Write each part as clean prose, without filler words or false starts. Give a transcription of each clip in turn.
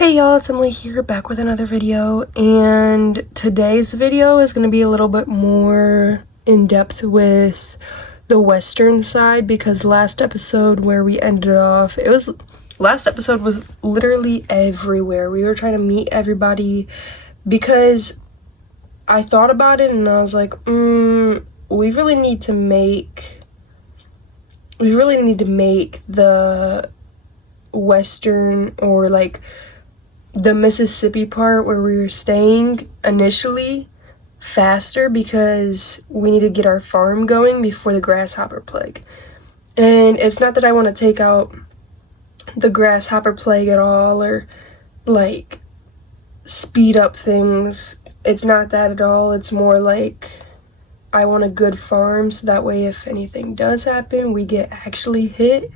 Hey y'all, it's Emily here, back with another video, and today's video is going to be a little bit more in-depth with the western side, because last episode where we ended off, last episode was literally everywhere. We were trying to meet everybody because I thought about it and I was like, we really need to make the western, or like the Mississippi part where we were staying initially, faster, because we need to get our farm going before the grasshopper plague. And it's not that I want to take out the grasshopper plague at all, or like speed up things. It's not that at all. It's more like I want a good farm, so that way if anything does happen, we get actually hit.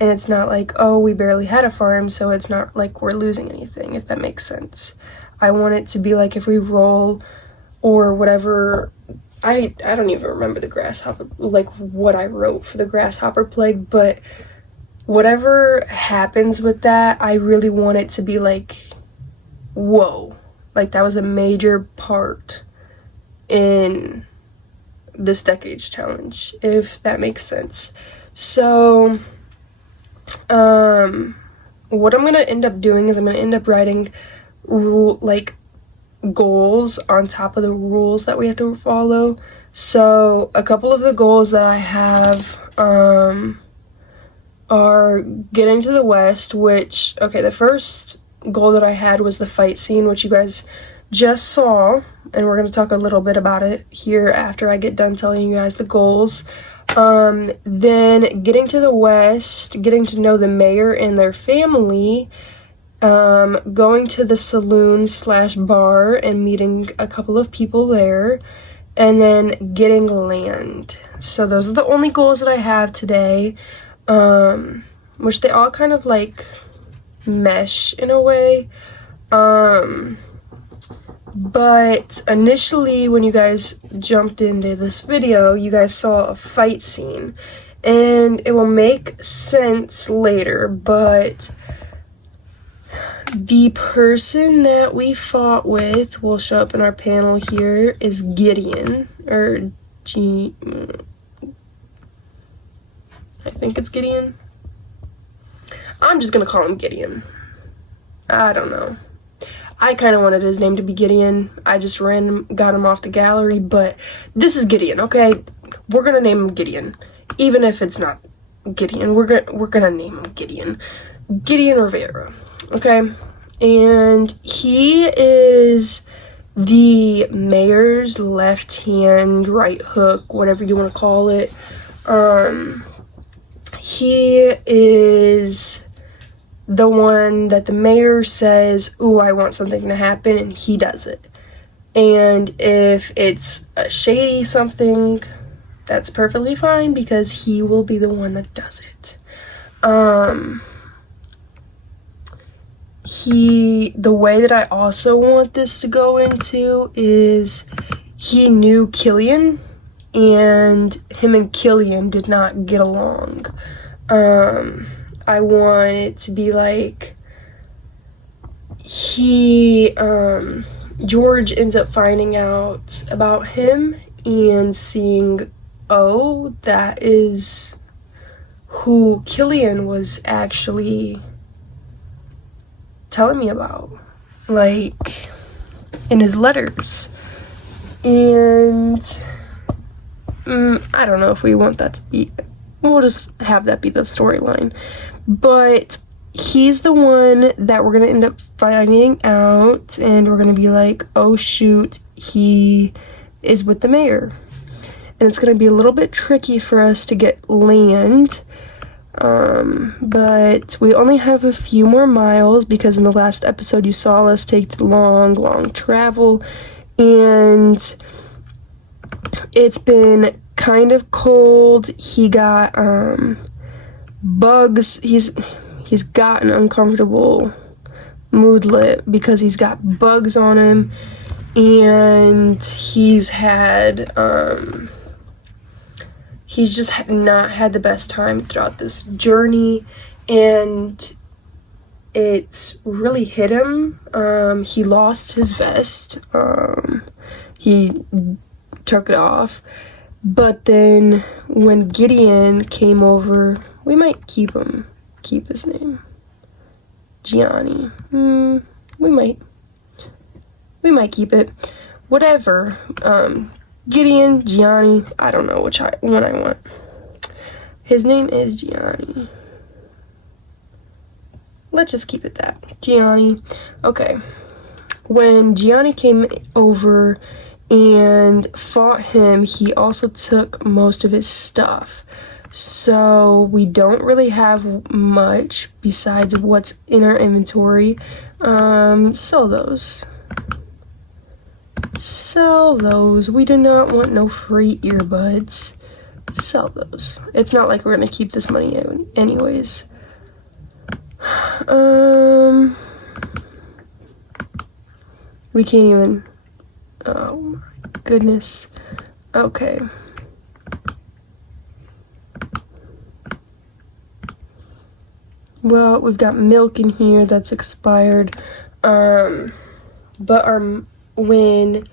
And it's not like, oh, we barely had a farm, so it's not like we're losing anything, if that makes sense. I want it to be like if we roll or whatever. I don't even remember the grasshopper, like what I wrote for the grasshopper plague, but whatever happens with that, I really want it to be like, whoa. Like that was a major part in this decade's challenge, if that makes sense. So what I'm gonna end up doing is I'm gonna end up writing goals on top of the rules that we have to follow. So a couple of the goals that I have are getting to the west, which, okay, the first goal that I had was the fight scene, which you guys just saw, and we're going to talk a little bit about it here after I get done telling you guys the goals. Then getting to the west, getting to know the mayor and their family, going to the saloon / bar and meeting a couple of people there, and then getting land. So those are the only goals that I have today, which they all kind of like mesh in a way. But initially, when you guys jumped into this video, you guys saw a fight scene, and it will make sense later, but the person that we fought with will show up in our panel here is Gideon, or I think it's Gideon. I'm just gonna call him Gideon. I don't know. I kind of wanted his name to be Gideon. I just got him off the gallery, but this is Gideon, okay? We're gonna name him Gideon. Even if it's not Gideon, we're gonna name him Gideon. Gideon Rivera, okay? And he is the mayor's left hand, right hook, whatever you want to call it. He is the one that the mayor says, ooh, I want something to happen, and he does it. And if it's a shady something, that's perfectly fine, because he will be the one that does it. The way that I also want this to go into is he knew Killian, and him and Killian did not get along. I want it to be like George ends up finding out about him and seeing, oh, that is who Killian was actually telling me about, like in his letters. And I don't know if we want that to be, we'll just have that be the storyline. But he's the one that we're going to end up finding out, and we're going to be like, oh shoot, he is with the mayor. And it's going to be a little bit tricky for us to get land, but we only have a few more miles, because in the last episode you saw us take the long travel, and it's been kind of cold. He got bugs. He's got an uncomfortable moodlet because he's got bugs on him, and he's just not had the best time throughout this journey. And it really hit him. He lost his vest. He took it off. But then when Gideon came over, we might keep his name. Gianni. We might keep it. Whatever. Gideon, Gianni, I don't know which one I want. His name is Gianni. Let's just keep it that. Gianni. Okay. When Gianni came over and fought him, he also took most of his stuff. So we don't really have much besides what's in our inventory. Sell those. Sell those. We do not want no free earbuds. Sell those. It's not like we're gonna keep this money anyways. We can't even. Oh my goodness. Okay. Well, we've got milk in here that's expired. But when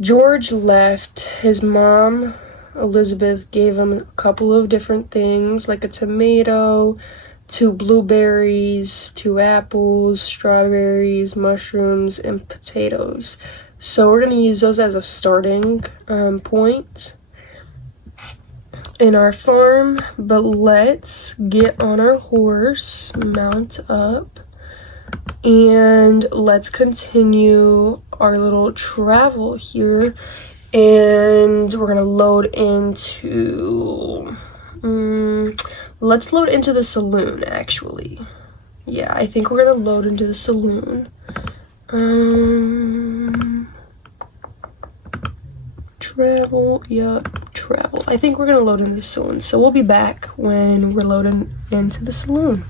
George left, his mom, Elizabeth, gave him a couple of different things, like a tomato, 2 blueberries, 2 apples, strawberries, mushrooms, and potatoes. So we're gonna use those as a starting point in our farm. But let's get on our horse, mount up, and let's continue our little travel here. And we're gonna load into let's load into the saloon, actually. Yeah, I think we're gonna load into the saloon. Travel, yup, travel. I think we're gonna load into the saloon, so we'll be back when we're loading into the saloon.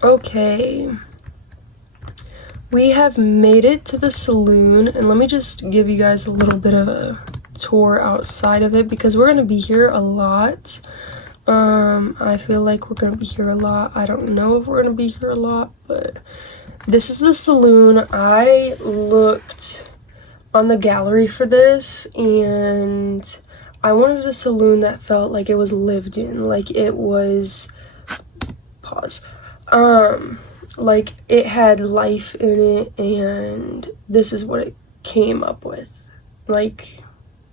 Okay, we have made it to the saloon, and let me just give you guys a little bit of a tour outside of it because we're gonna be here a lot. I feel like we're gonna be here a lot. I don't know if we're gonna be here a lot, but this is the saloon. I looked on the gallery for this, and I wanted a saloon that felt like it was lived in, like it was, pause, like it had life in it, and this is what it came up with. Like,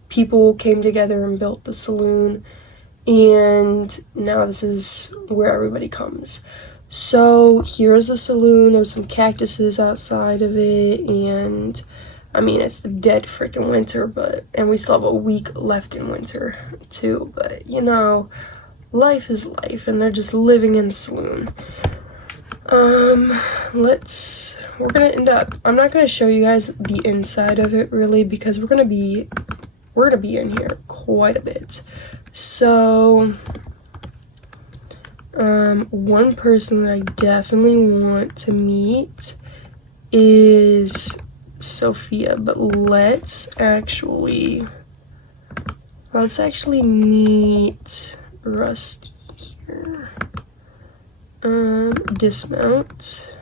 people came together and built the saloon, and now this is where everybody comes. So here's the saloon. There's some cactuses outside of it, and I mean, it's the dead freaking winter, and we still have a week left in winter too, but you know, life is life, and they're just living in the saloon. We're gonna end up, I'm not gonna show you guys the inside of it really because we're gonna be in here quite a bit. So, one person that I definitely want to meet is Sophia, but let's actually meet Rusty here. Dismount.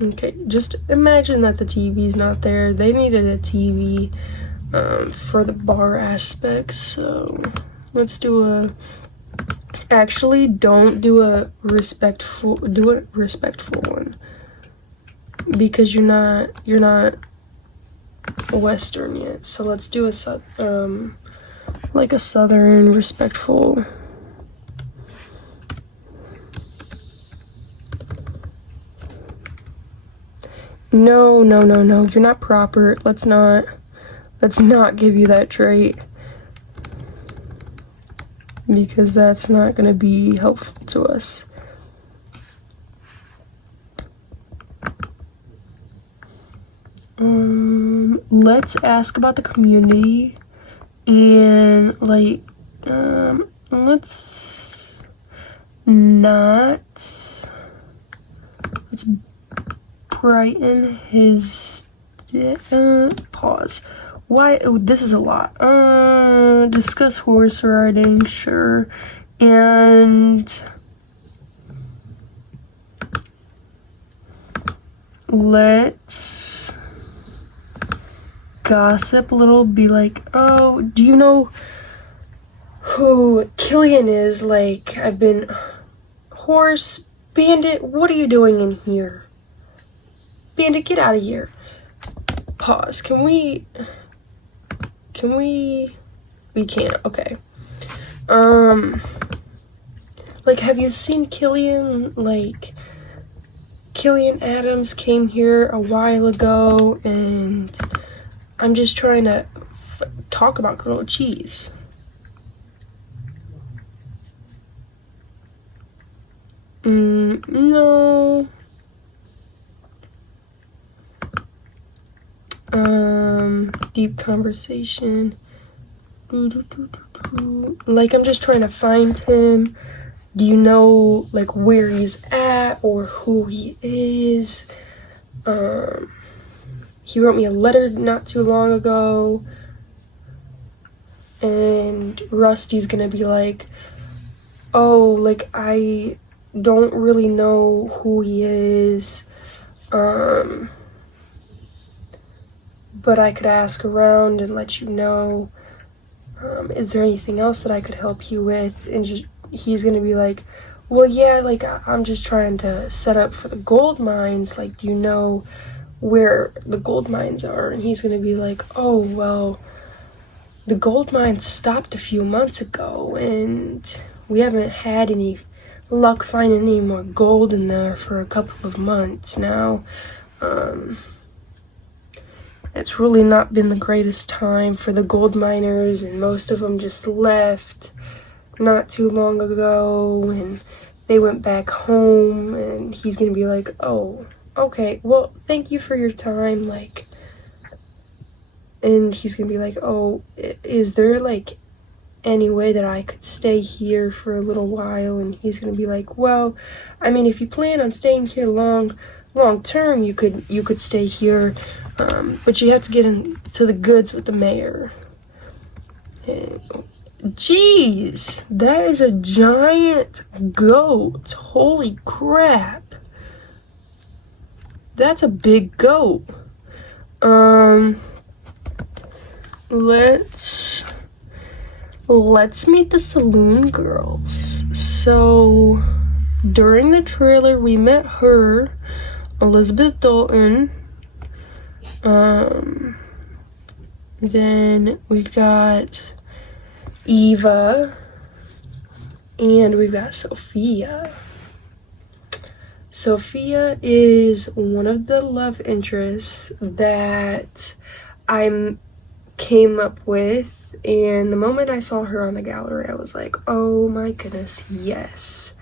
Okay, just imagine that the TV's not there. They needed a TV for the bar aspect, so let's do don't do a respectful one because you're not Western yet. So let's do like a Southern respectful. No, you're not proper. Let's not give you that trait because that's not gonna be helpful to us. Let's ask about the community. And like, let's not. Let's brighten his pause. Why? Oh, this is a lot. Discuss horse riding, sure. And let's gossip a little. Be like, oh, do you know who Killian is? Like, I've been... Horse, Bandit, what are you doing in here? Bandit, get out of here. Pause. Can we... We can't. Okay. Like, have you seen Killian? Like, Killian Adams came here a while ago, and I'm just trying to talk about grilled cheese. No. Deep conversation. Like, I'm just trying to find him. Do you know, like, where he's at or who he is? He wrote me a letter not too long ago. And Rusty's gonna be like, oh, like, I don't really know who he is. But I could ask around and let you know. Is there anything else that I could help you with? And he's gonna be like, well, yeah, like, I'm just trying to set up for the gold mines. Like, do you know where the gold mines are? And he's gonna be like, oh, well, the gold mines stopped a few months ago, and we haven't had any luck finding any more gold in there for a couple of months now. It's really not been the greatest time for the gold miners, and most of them just left not too long ago, and they went back home. And he's gonna be like, oh, okay, well, thank you for your time, like, and he's gonna be like, oh, is there, like, any way that I could stay here for a little while? And he's gonna be like, well, I mean, if you plan on staying here long term, you could stay here, but you have to get into the goods with the mayor. Jeez, that is a giant goat. Holy crap. That's a big goat. Let's meet the saloon girls. So, during the trailer, we met her, Elizabeth Dalton. Then we've got Eva, and we've got Sophia. Sophia is one of the love interests that I came up with, and the moment I saw her on the gallery, I was like, oh my goodness, yes.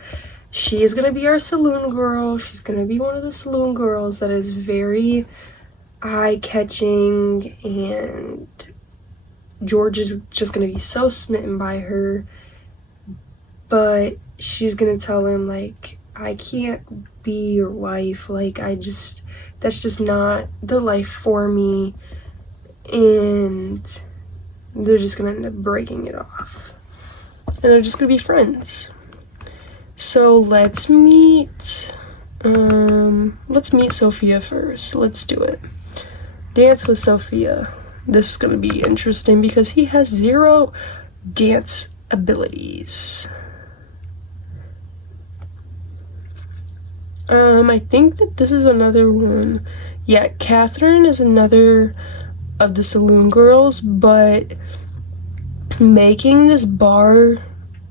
She is gonna be our saloon girl. She's gonna be one of the saloon girls that is very eye-catching, and George is just gonna be so smitten by her. But she's gonna tell him, like, I can't be your wife. Like, that's just not the life for me. And they're just gonna end up breaking it off. And they're just gonna be friends. So let's meet Sophia first. Let's do it. Dance with Sophia. This is gonna be interesting because he has 0 dance abilities. I think that this is another one. Yeah, Catherine is another of the saloon girls, but making this bar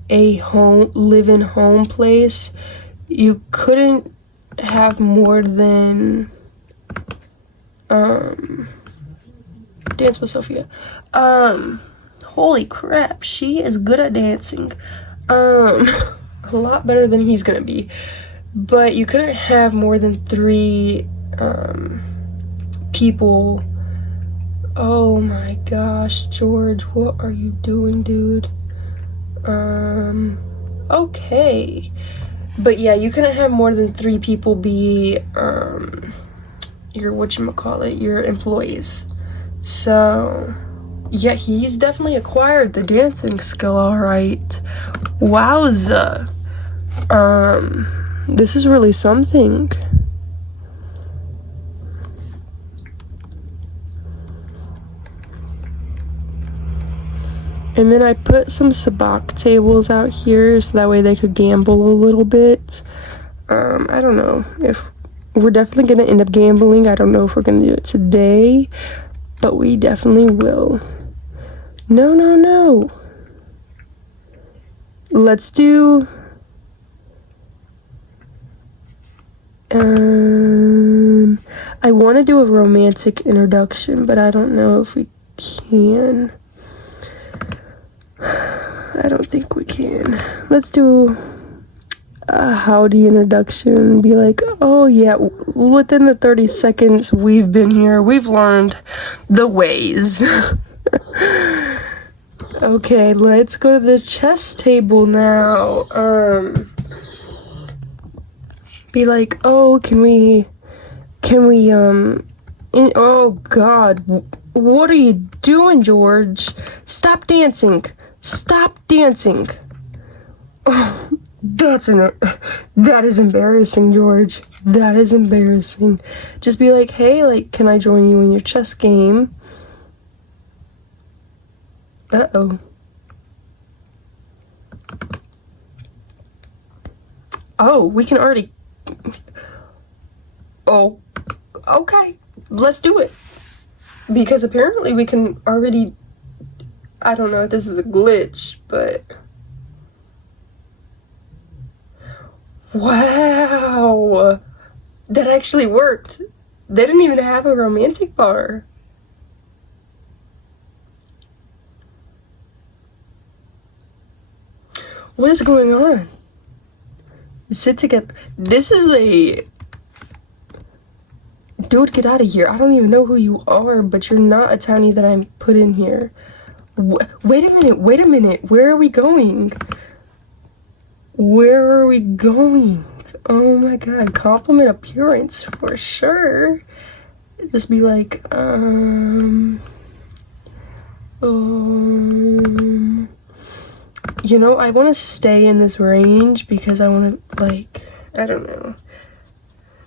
a live-in home place, you couldn't have more than dance with Sophia. Holy crap, she is good at dancing. A lot better than he's gonna be. But you couldn't have more than 3 people. Oh my gosh, George, what are you doing, dude? Okay. But yeah, you couldn't have more than 3 people be your whatchamacallit, your employees. So yeah, he's definitely acquired the dancing skill, alright. Wowza. This is really something. And then I put some sabacc tables out here so that way they could gamble a little bit. I don't know if we're definitely gonna end up gambling. I don't know if we're gonna do it today, but we definitely will. No, no, no. Let's do I want to do a romantic introduction, but I don't know if we can. I don't think we can. Let's do a howdy introduction. Be like, oh yeah, within the 30 seconds we've been here, we've learned the ways. Okay, let's go to the chess table now. Be like, oh, can we, oh God, what are you doing, George? Stop dancing. Stop dancing. Oh, that is embarrassing, George. That is embarrassing. Just be like, hey, like, can I join you in your chess game? Uh-oh. Oh, we can already... Oh, okay. Let's do it. Because apparently we can already... I don't know if this is a glitch, but... Wow! That actually worked. They didn't even have a romantic bar. What is going on? Sit together. This is a... Dude, get out of here. I don't even know who you are, but you're not a townie that I put in here. Wait a minute, wait a minute. Where are we going? Where are we going? Oh my God, compliment appearance for sure. Just be like, you know, I want to stay in this range because I want to, like, I don't know.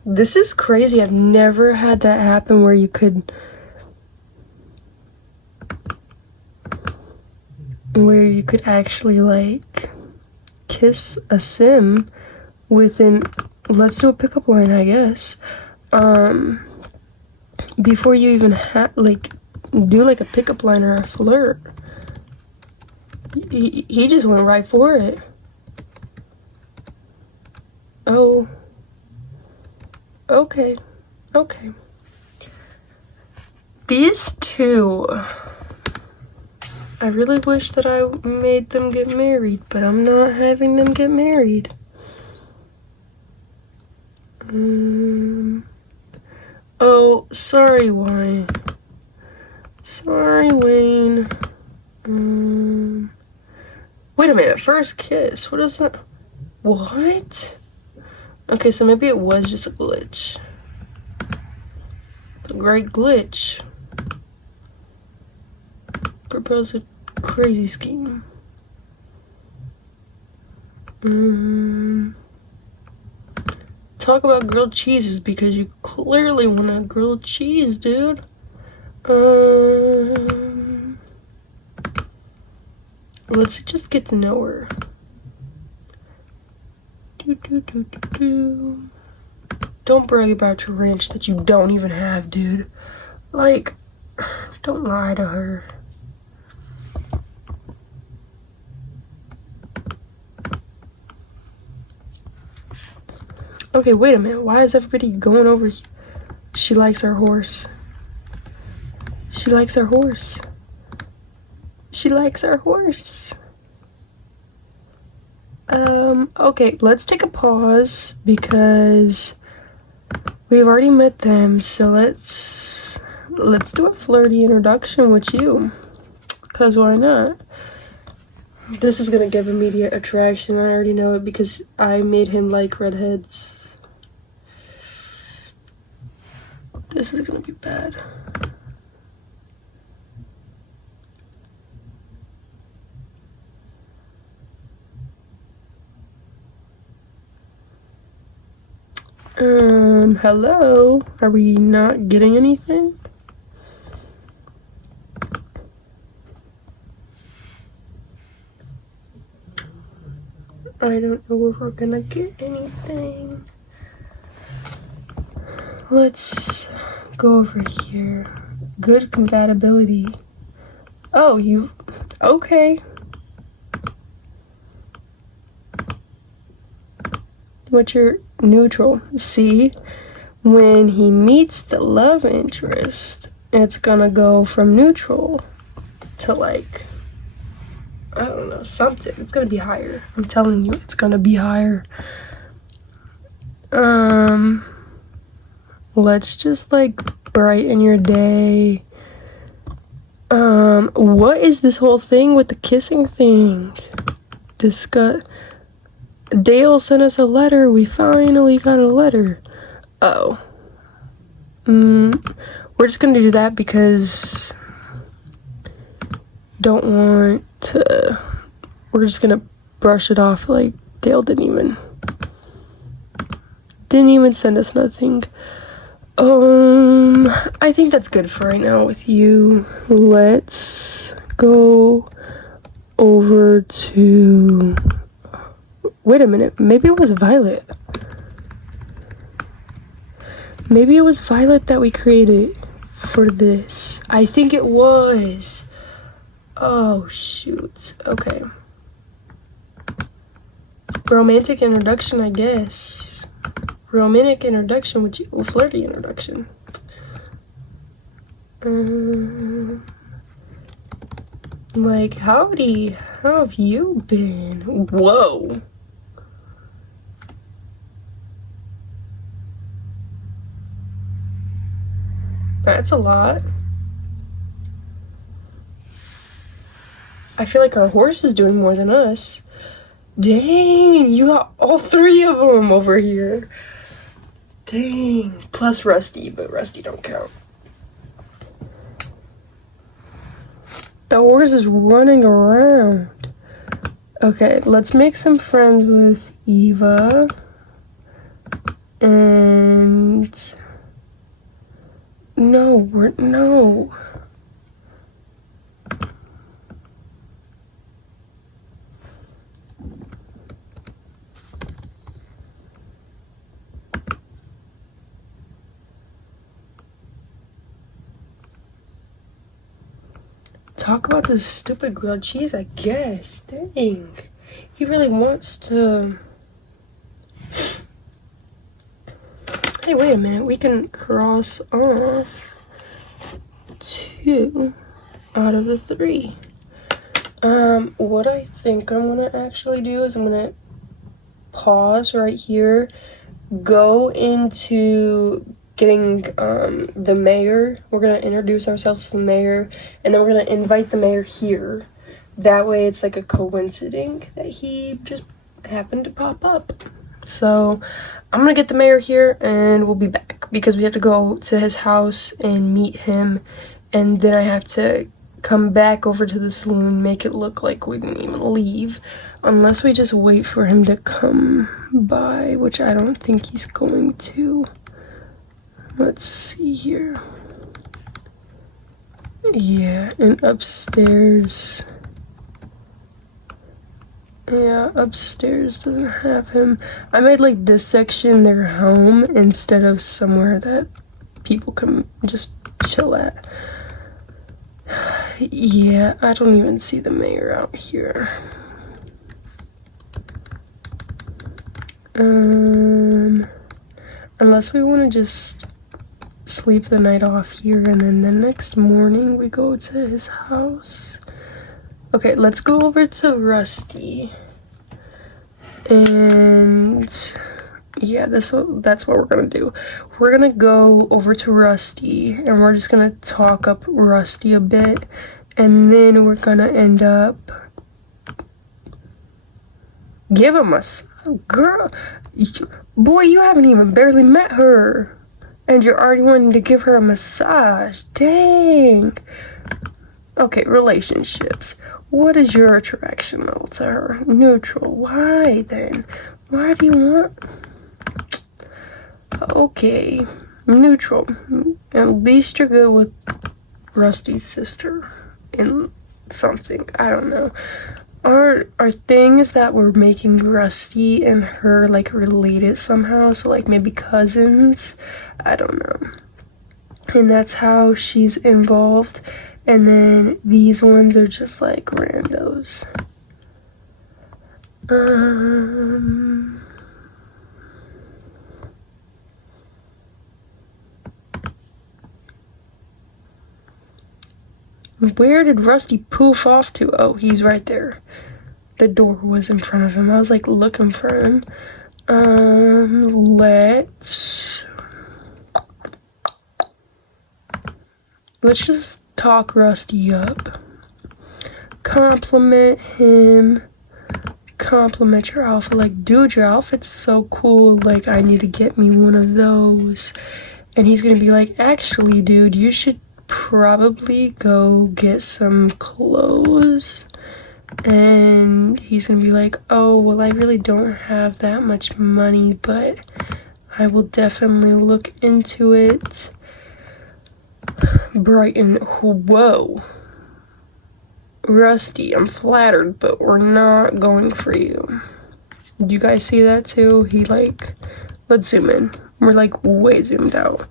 This is crazy. I've never had that happen where you could, actually, like, kiss a sim within, let's do a pickup line, I guess. Before you even like, do like a pickup line or a flirt. He just went right for it. Oh. Okay. Okay. These two. I really wish that I made them get married, but I'm not having them get married. Oh, sorry, Wayne. Sorry, Wayne. Wait a minute, first kiss. What is that? What? Okay, so maybe it was just a glitch. It's a great glitch. Propose a crazy scheme. Talk about grilled cheeses because you clearly want a grilled cheese, dude. Let's just get to know her. Don't brag about your ranch that you don't even have, dude. Like, don't lie to her. Okay, wait a minute. Why is everybody going over here? She likes our horse. She likes our horse. She likes our horse. Okay, let's take a pause because we've already met them, so let's do a flirty introduction with you. Cause why not? This is gonna give immediate attraction. I already know it because I made him like redheads. This is gonna be bad. Hello? Are we not getting anything? I don't know if we're gonna get anything. Let's go over here. Good compatibility. Oh, you... Okay. What's your neutral? See? When he meets the love interest, it's gonna go from neutral to like... I don't know, something. It's gonna be higher. I'm telling you, it's gonna be higher. Let's just like brighten your day. What is this whole thing with the kissing thing? Dale sent us a letter. We finally got a letter. Oh. We're just gonna do that because don't want to. We're just gonna brush it off like Dale didn't even send us nothing. I think that's good for right now with you. Let's go over to... Wait a minute, maybe it was Violet. Maybe it was Violet that we created for this. I think it was. Oh, shoot. Okay. Romantic introduction, I guess. Romantic introduction with you. Flirty introduction. Like, howdy. How have you been? Whoa. That's a lot. I feel like our horse is doing more than us. Dang, you got all three of them over here. Dang. Plus Rusty, but Rusty don't count. The horse is running around. Okay, let's make some friends with Eva. And... No. Talk about this stupid grilled cheese, I guess. Dang. He really wants to... Hey, wait a minute. We can cross off 2 out of the 3. What I think I'm gonna actually do is I'm gonna pause right here, go into getting the mayor. We're gonna introduce ourselves to the mayor, and then we're gonna invite the mayor here. That way it's like a coincidence that he just happened to pop up. So I'm gonna get the mayor here and we'll be back because we have to go to his house and meet him, and then I have to come back over to the saloon, make it look like we didn't even leave, unless we just wait for him to come by, which I don't think he's going to. Let's see here. Yeah, and upstairs. Yeah, upstairs doesn't have him. I made like this section their home instead of somewhere that people can just chill at. Yeah, I don't even see the mayor out here. Unless we want to just sleep the night off here and then the next morning we go to his house. Okay, let's go over to Rusty. And yeah, that's what we're gonna do. We're gonna go over to Rusty and we're just gonna talk up Rusty a bit, and then we're gonna end up Give him a girl. Boy, you haven't even barely met her. And you're already wanting to give her a massage. Dang. Okay, relationships. What is your attraction level to her? Neutral. Why then? Why do you want... Okay, neutral. At least you're good with Rusty's sister in something. I don't know. Are things that were making Rusty and her like related somehow? So like maybe cousins? I don't know. And that's how she's involved. And then these ones are just like randos. Where did Rusty poof off to? Oh, he's right there. The door was in front of him. I was like looking for him. Let's just talk Rusty up. Compliment him. Compliment your outfit. Like, dude, your outfit's so cool. Like, I need to get me one of those. And he's gonna be like, actually, dude, you should probably go get some clothes. And he's gonna be like, oh, well, I really don't have that much money, but I will definitely look into it. Brighton, whoa. Rusty, I'm flattered, but we're not going for you. Do you guys see that too? He like, let's zoom in. We're like way zoomed out.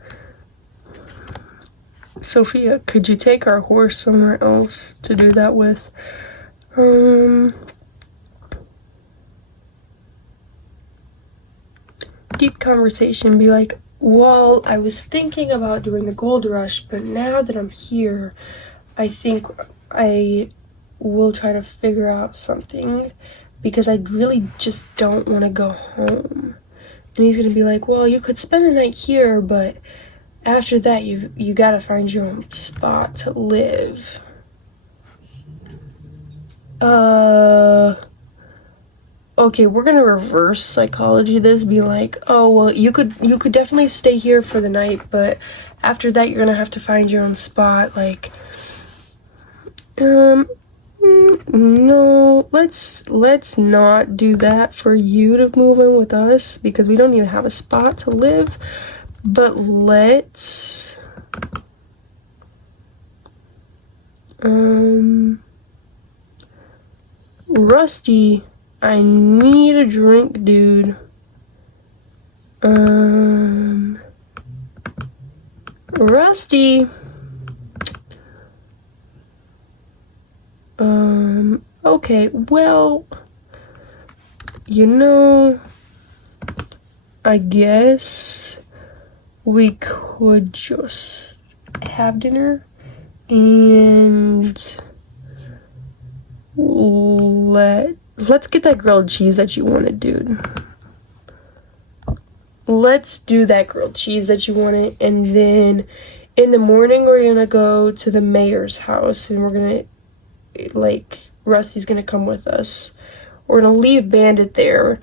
Sophia, could you take our horse somewhere else to do that with? Deep conversation, be like, well, I was thinking about doing the gold rush, but now that I'm here, I think I will try to figure out something because I really just don't want to go home. And he's gonna be like, well, you could spend the night here, but after that, you gotta find your own spot to live. Okay, we're gonna reverse psychology this, be like, oh, well, you could definitely stay here for the night, but after that, you're gonna have to find your own spot. Like, no, let's not do that for you to move in with us because we don't even have a spot to live. But let's Rusty, I need a drink, dude. Rusty. Okay, well, you know, I guess we could just have dinner and let's get that grilled cheese that you wanted, dude. Let's do that grilled cheese that you wanted, and then in the morning we're gonna go to the mayor's house and we're gonna, like, Rusty's gonna come with us. We're gonna leave Bandit there.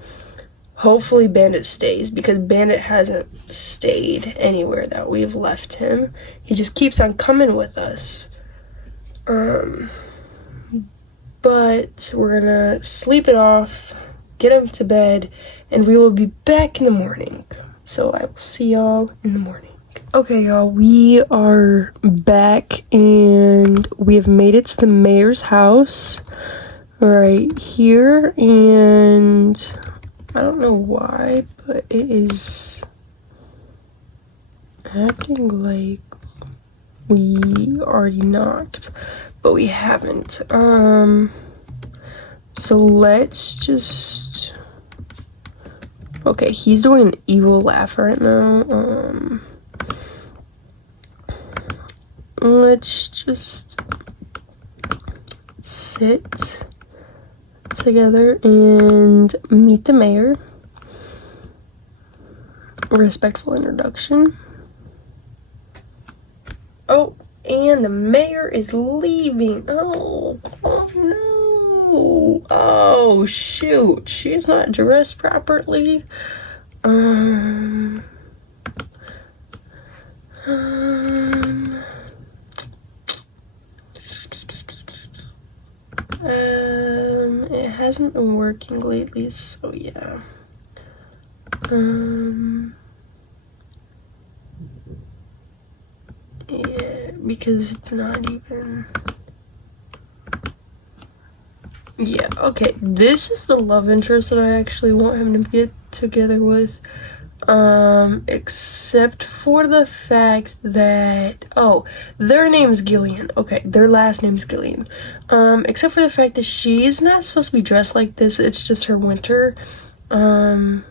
Hopefully Bandit stays because Bandit hasn't stayed anywhere that we've left him. He just keeps on coming with us. But we're gonna sleep it off, get him to bed, and we will be back in the morning. So I will see y'all in the morning. Okay, y'all, we are back and we have made it to the mayor's house right here, and I don't know why, but it is acting like we already knocked, but we haven't. So let's just... Okay, he's doing an evil laugh right now. Let's just sit together and meet the mayor. Respectful introduction. Oh, and the mayor is leaving. Oh no. no. Oh, shoot. She's not dressed properly. It hasn't been working lately, so yeah. Yeah, because it's not even... Yeah, okay, this is the love interest that I actually want him to get together with. Except for the fact that, oh, their name's Gillian. Okay, their last name's Gillian. Except for the fact that she's not supposed to be dressed like this. It's just her winter. And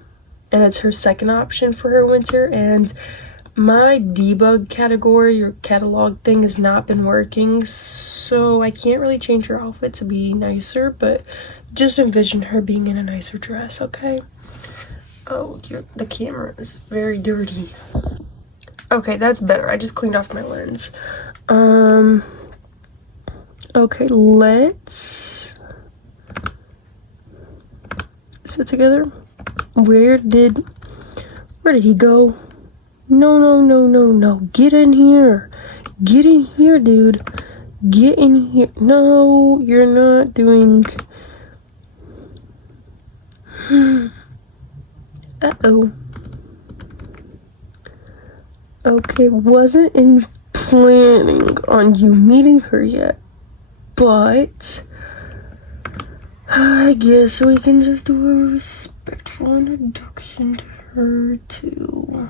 it's her second option for her winter. And my debug category or catalog thing has not been working, so I can't really change her outfit to be nicer, but just envision her being in a nicer dress, okay? Oh, the camera is very dirty. Okay, that's better. I just cleaned off my lens. Okay, let's sit together. Where did he go? No. Get in here. Get in here, dude. Get in here. No, you're not doing... Uh-oh. Okay, wasn't planning on you meeting her yet, but I guess we can just do a respectful introduction to her too.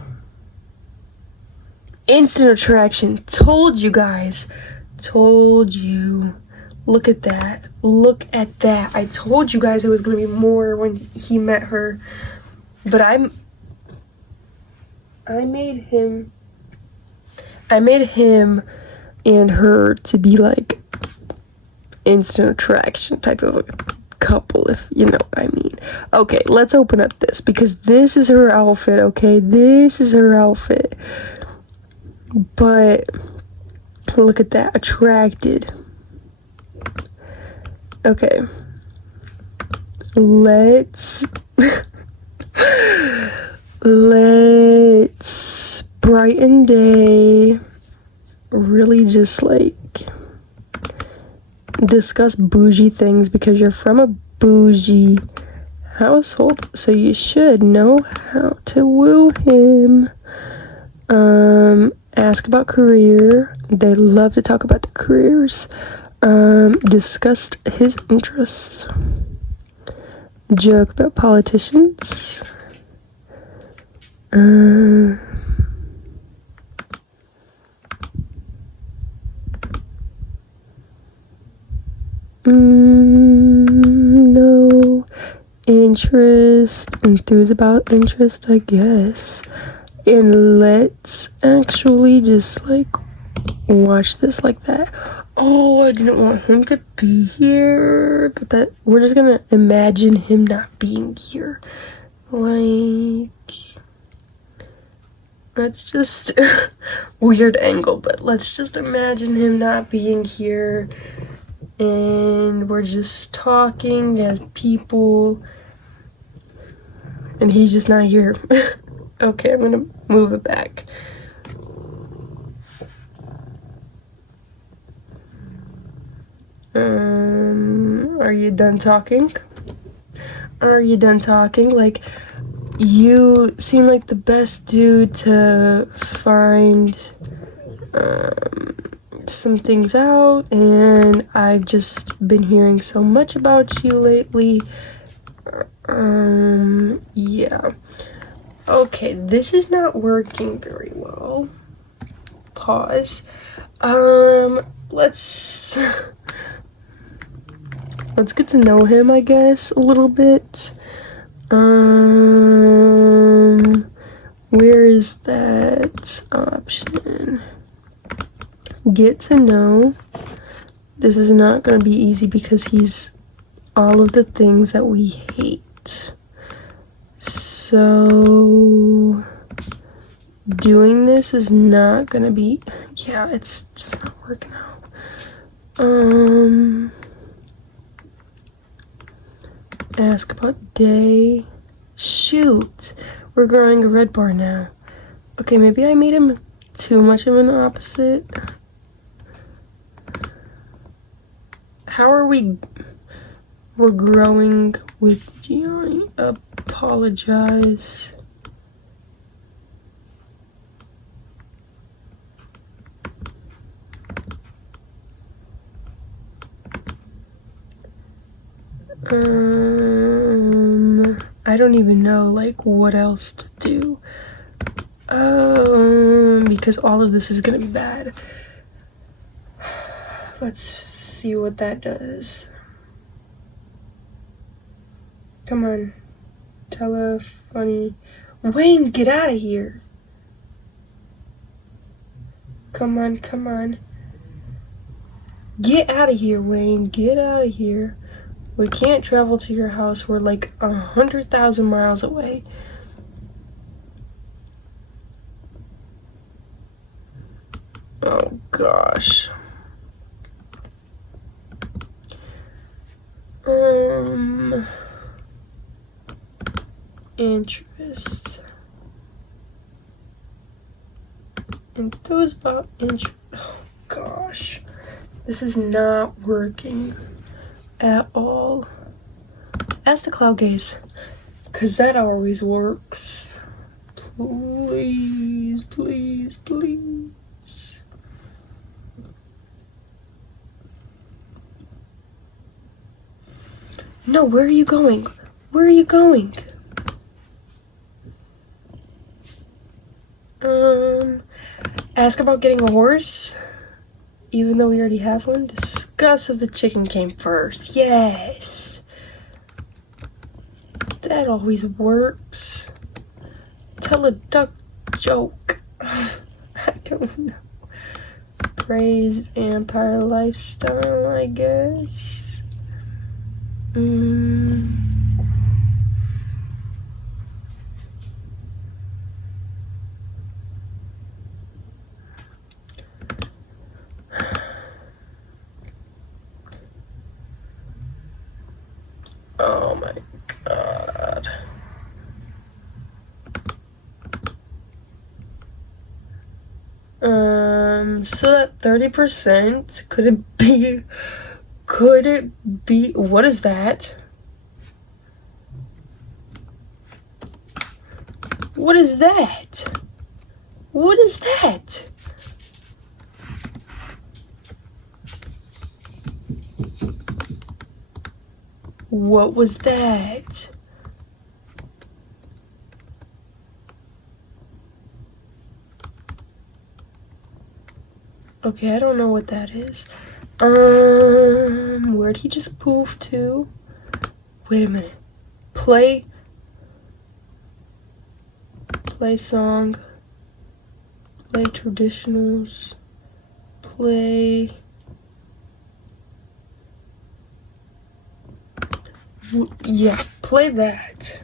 Instant attraction. Told you guys. Told you. Look at that. Look at that. I told you guys it was going to be more when he met her. But I made him and her to be like instant attraction type of a couple, if you know what I mean. Okay, let's open up this because this is her outfit, okay? This is her outfit. But look at that. Attracted. Okay. Let's brighten day. Really just like discuss bougie things because you're from a bougie household, so you should know how to woo him. Ask about career. They love to talk about their careers. Discussed his interests. Joke about politicians. No interest. Enthuse about interest, I guess. And let's actually just like watch this like that. Oh, I didn't want him to be here, but that we're just gonna imagine him not being here. Like, that's just weird angle, but let's just imagine him not being here and we're just talking as people and he's just not here. Okay, I'm gonna move it back. Are you done talking? Are you done talking? Like, you seem like the best dude to find some things out, and I've just been hearing so much about you lately. Yeah. Okay, this is not working very well. Pause. Let's get to know him, I guess, a little bit. Where is that option? Get to know. This is not gonna be easy because he's all of the things that we hate. So doing this is not gonna be, yeah, it's just not working out. Ask about day. Shoot, we're growing a red bar now. Okay, maybe I made him too much of an opposite. How are we? We're growing with Gianni. Apologize. I don't even know like what else to do. Because all of this is gonna be bad. Let's see what that does. Come on. Tell a funny. Wayne, get out of here. Come on, come on. Get out of here, Wayne. Get out of here. We can't travel to your house. We're like 100,000 miles away. Oh gosh. Interest. Enthused about interest. Oh gosh. This is not working at all. Ask the cloud gaze, because that always works. Please, please, please. No, where are you going? Where are you going? Ask about getting a horse, even though we already have one. Discuss if the chicken came first. Yes. That always works. Tell a duck joke. I don't know. Praise vampire lifestyle, I guess. Oh my god. So that 30%, could it be, what is that? What is that? What is that? What was that? Okay, I don't know what that is. Where'd he just poof to? Wait a minute. Play song. Play traditionals. Play. Yeah, play that.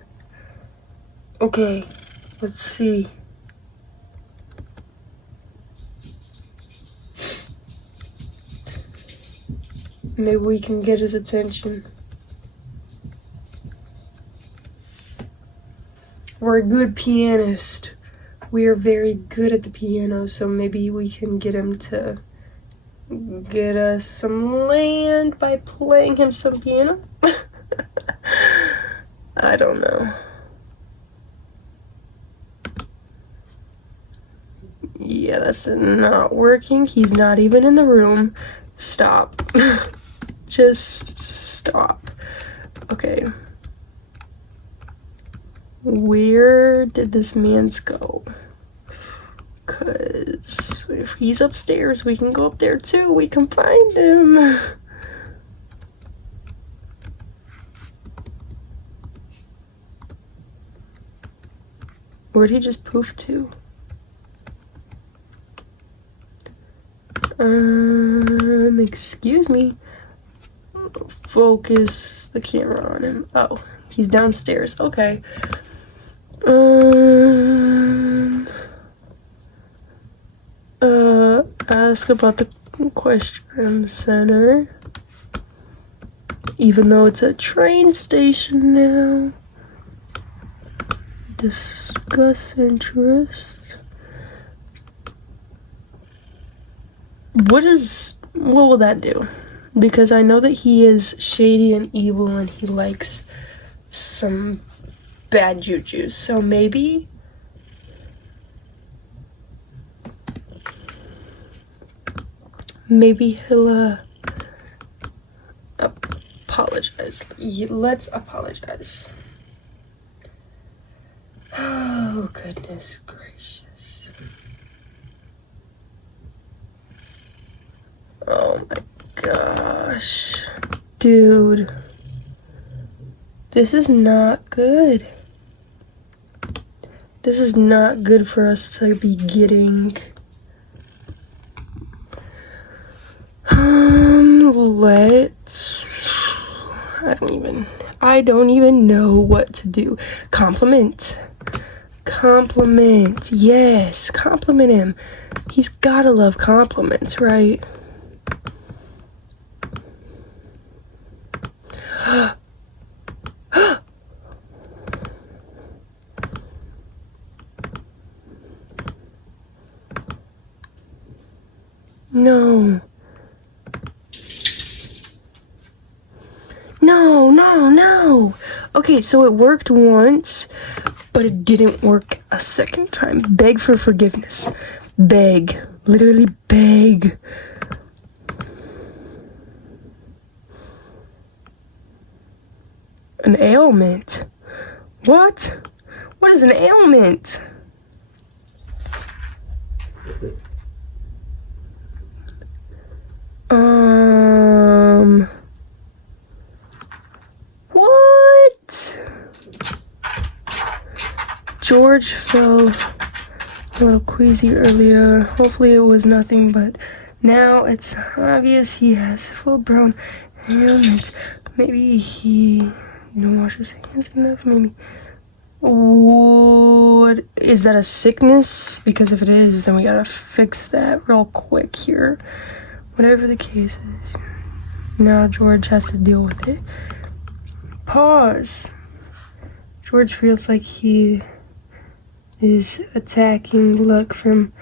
Okay, let's see. Maybe we can get his attention. We're a good pianist. We are very good at the piano, so maybe we can get him to get us some land by playing him some piano. I don't know. Yeah, that's not working. He's not even in the room. Stop. Just stop. Okay. Where did this man's go? Cause if he's upstairs, we can go up there too. We can find him. Where'd he just poof to? Excuse me. Focus the camera on him. Oh, he's downstairs. Okay. Ask about the question center. even though it's a train station now. Discuss interests. What will that do? Because I know that he is shady and evil and he likes some bad juju. So maybe he'll apologize. Let's apologize. Oh, goodness gracious. Oh my gosh. Dude. This is not good. This is not good for us to be getting. Let's. I don't even know what to do. Compliment. Yes, compliment him. He's gotta love compliments, right? No. No. Okay, so it worked once, but it didn't work a second time. Beg for forgiveness. Beg. Literally beg. An ailment? What? What is an ailment? What? George fell a little queasy earlier. Hopefully it was nothing, but now it's obvious he has full-blown ailments. Maybe he didn't wash his hands enough, maybe. What? Is that a sickness? Because if it is, then we gotta fix that real quick here. Whatever the case is, now George has to deal with it. Pause. George feels like he is attacking luck from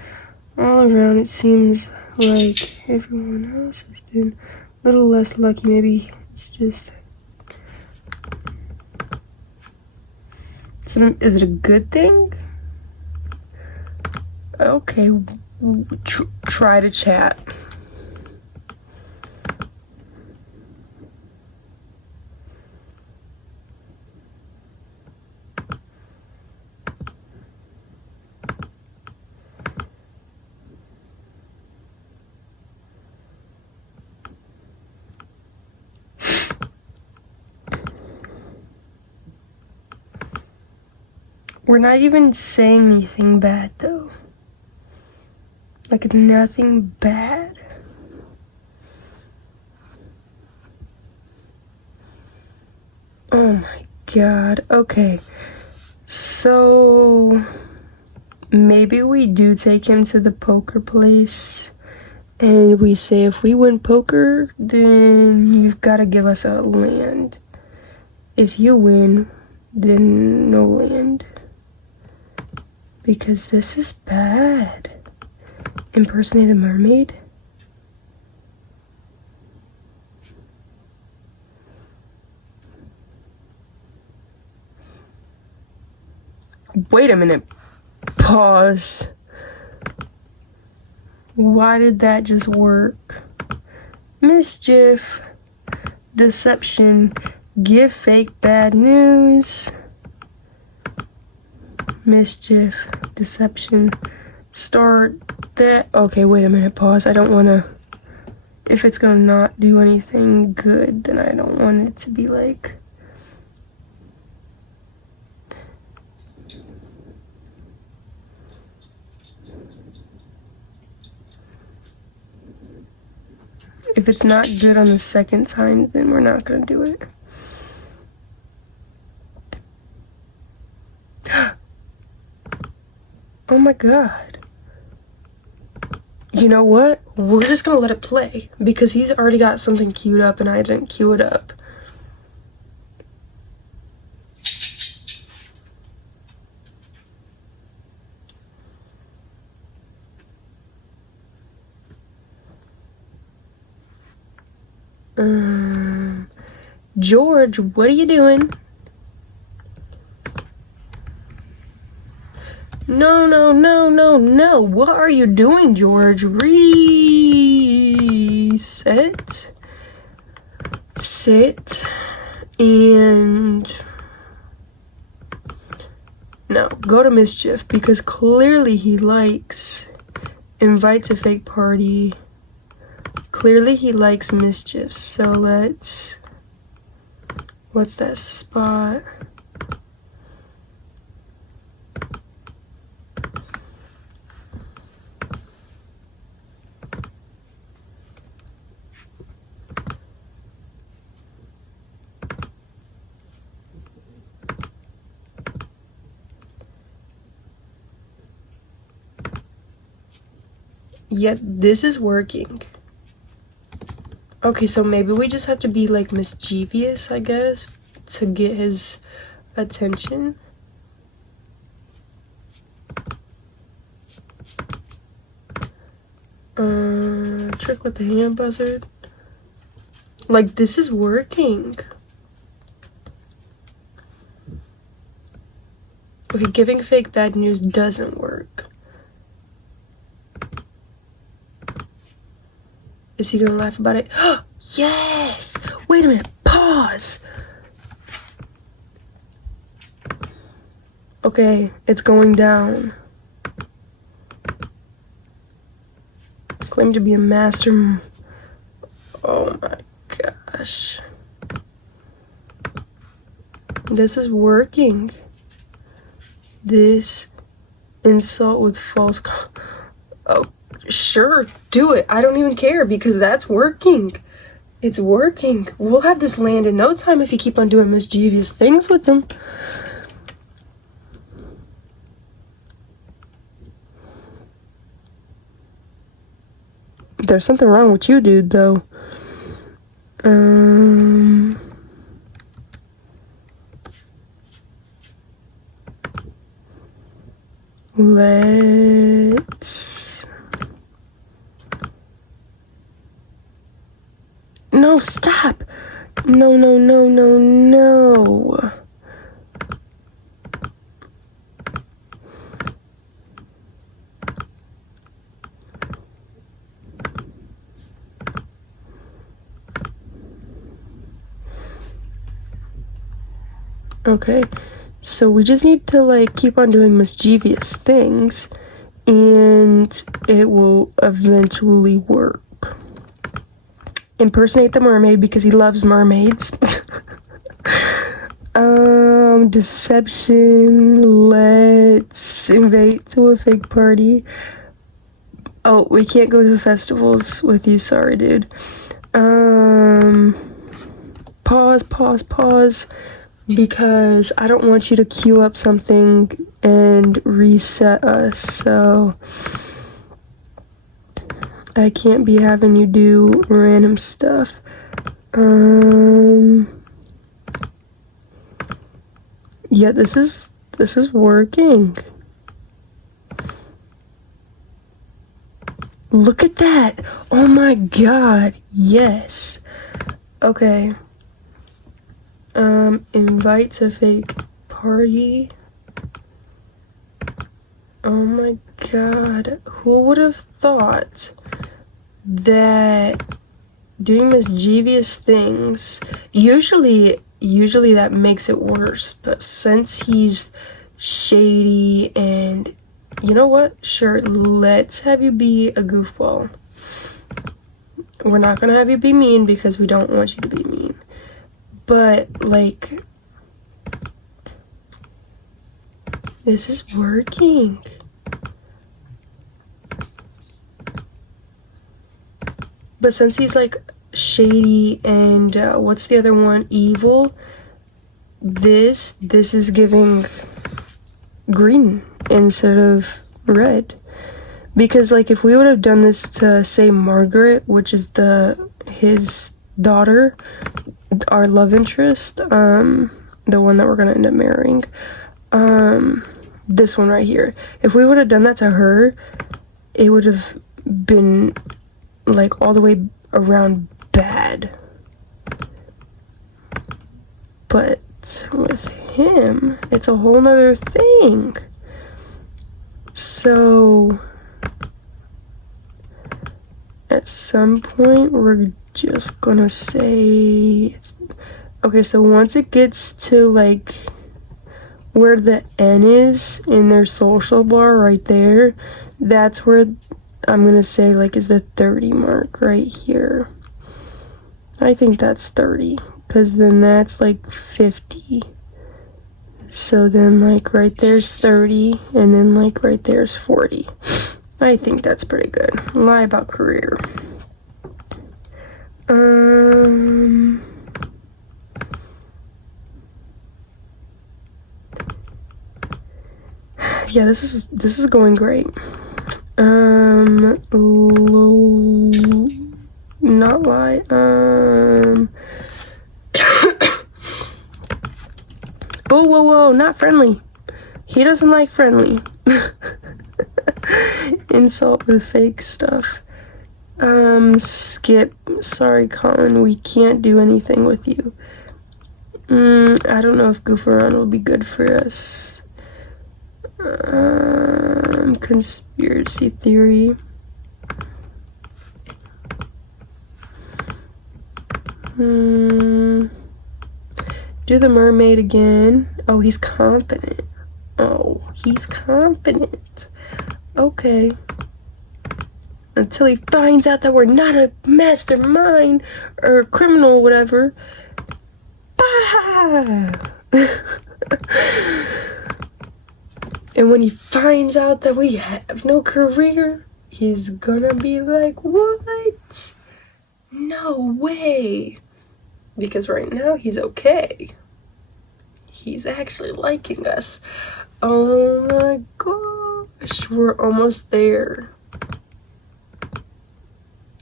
all around. It seems like everyone else has been a little less lucky. Maybe it's just... Is it a good thing? Okay, try to chat. We're not even saying anything bad, though. Like, nothing bad. Oh my god. Okay. So, maybe we do take him to the poker place. And we say, if we win poker, then you've got to give us a land. If you win, then no land. Because this is bad. Impersonate a mermaid? Wait a minute. Pause. Why did that just work? Mischief. Deception. Give fake bad news. Mischief, deception, start that. Okay, wait a minute, pause. I don't want to, if it's gonna not do anything good, then I don't want it to be like, if it's not good on the second time, then we're not gonna do it. Oh my god. You know what? We're just gonna let it play because he's already got something queued up and I didn't queue it up. George, what are you doing? No, no, no, no, no. What are you doing, George? Reset. Sit. And no, go to mischief, because clearly he likes invite to fake party. Clearly he likes mischief. So let's, what's that spot? Yet this is working. Okay, so maybe we just have to be like mischievous, I guess, to get his attention. Trick with the hand buzzard. Like, this is working. Okay, giving fake bad news doesn't work. Is he gonna laugh about it? Yes! Wait a minute, pause! Okay, it's going down. Claim to be a master. Oh my gosh. This is working. This insult with false. Oh, sure, do it. I don't even care, because that's working. It's working. We'll have this land in no time if you keep on doing mischievous things with them. There's something wrong with you, dude, though. Let's... No, stop! No, no, no, no, no. Okay, so we just need to like keep on doing mischievous things and it will eventually work. Impersonate the mermaid because he loves mermaids. Deception. Let's invite to a fake party. Oh, we can't go to festivals with you, sorry, dude. Pause, because I don't want you to queue up something and reset us, so I can't be having you do random stuff. Yeah, this is working. Look at that! Oh my god, yes. Okay. Invite to fake party. Oh my god, who would have thought that doing mischievous things, usually that makes it worse, but since he's shady and, you know what, sure, let's have you be a goofball. We're not gonna have you be mean because we don't want you to be mean, but like, this is working. But since he's like shady and what's the other one, evil, this is giving green instead of red. Because like if we would have done this to say Margaret, which is his daughter, our love interest, the one that we're gonna end up marrying, this one right here, if we would have done that to her, it would have been like all the way around bad. But with him, it's a whole nother thing. So at some point, we're just gonna say, okay, so once it gets to like where the N is in their social bar right there, that's where I'm gonna say like is the 30 mark right here. I think that's 30, because then that's like 50. So then like right there's 30, and then like right there's 40. I think that's pretty good. Lie about career. Yeah, this is going great. Not lie. Whoa, not friendly. He doesn't like friendly. Insult with fake stuff. Skip. Sorry, Colin, we can't do anything with you. I don't know if goof around will be good for us. Conspiracy theory. Do the mermaid again. Oh, he's confident. Okay. Until he finds out that we're not a mastermind or a criminal or whatever. Bah! And when he finds out that we have no career, he's gonna be like, what? No way. Because right now he's okay. He's actually liking us. Oh my gosh, we're almost there.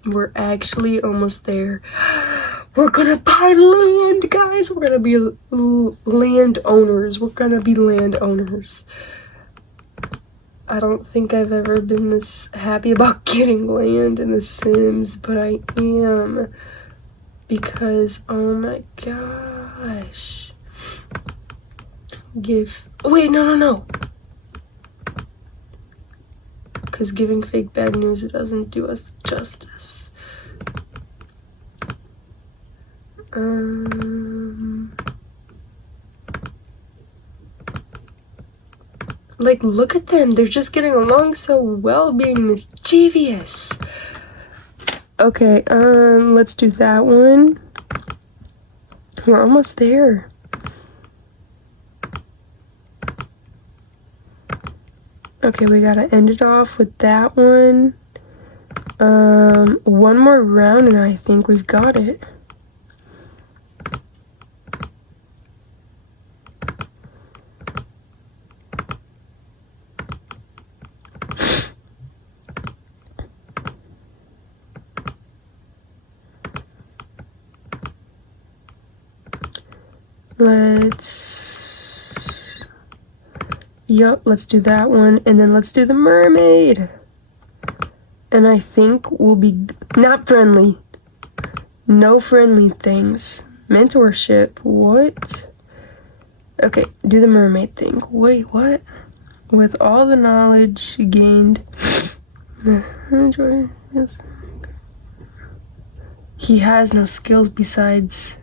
We're actually almost there. We're gonna buy land, guys. We're gonna be landowners. I don't think I've ever been this happy about getting land in The Sims, but I am. Because, oh my gosh. Wait, no. Because giving fake bad news, it doesn't do us justice. Like, look at them. They're just getting along so well, being mischievous. Okay, let's do that one. We're almost there. Okay, we gotta end it off with that one. One more round and I think we've got it. Let's do that one, and then let's do the mermaid. And I think we'll be not friendly. No friendly things. Mentorship, what? Okay, do the mermaid thing. Wait, what? With all the knowledge gained. Enjoy. Yes. He has no skills besides.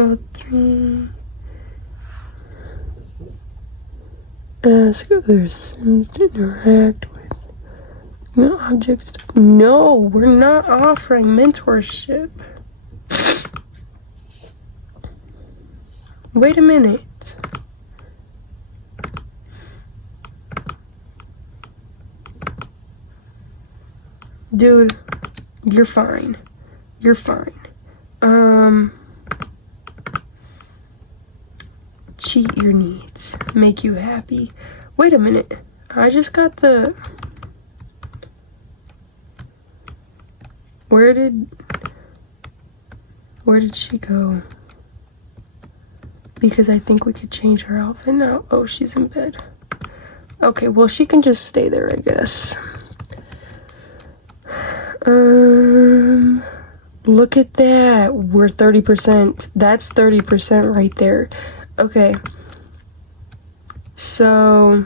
Oh, 3. Ask other Sims to interact with objects. No, we're not offering mentorship. Wait a minute. Dude, you're fine. Cheat your needs. Make you happy. Wait a minute. I just got the... Where did she go? Because I think we could change her outfit now. Oh, she's in bed. Okay, well, she can just stay there, I guess. Look at that. We're 30%. That's 30% right there. Okay. So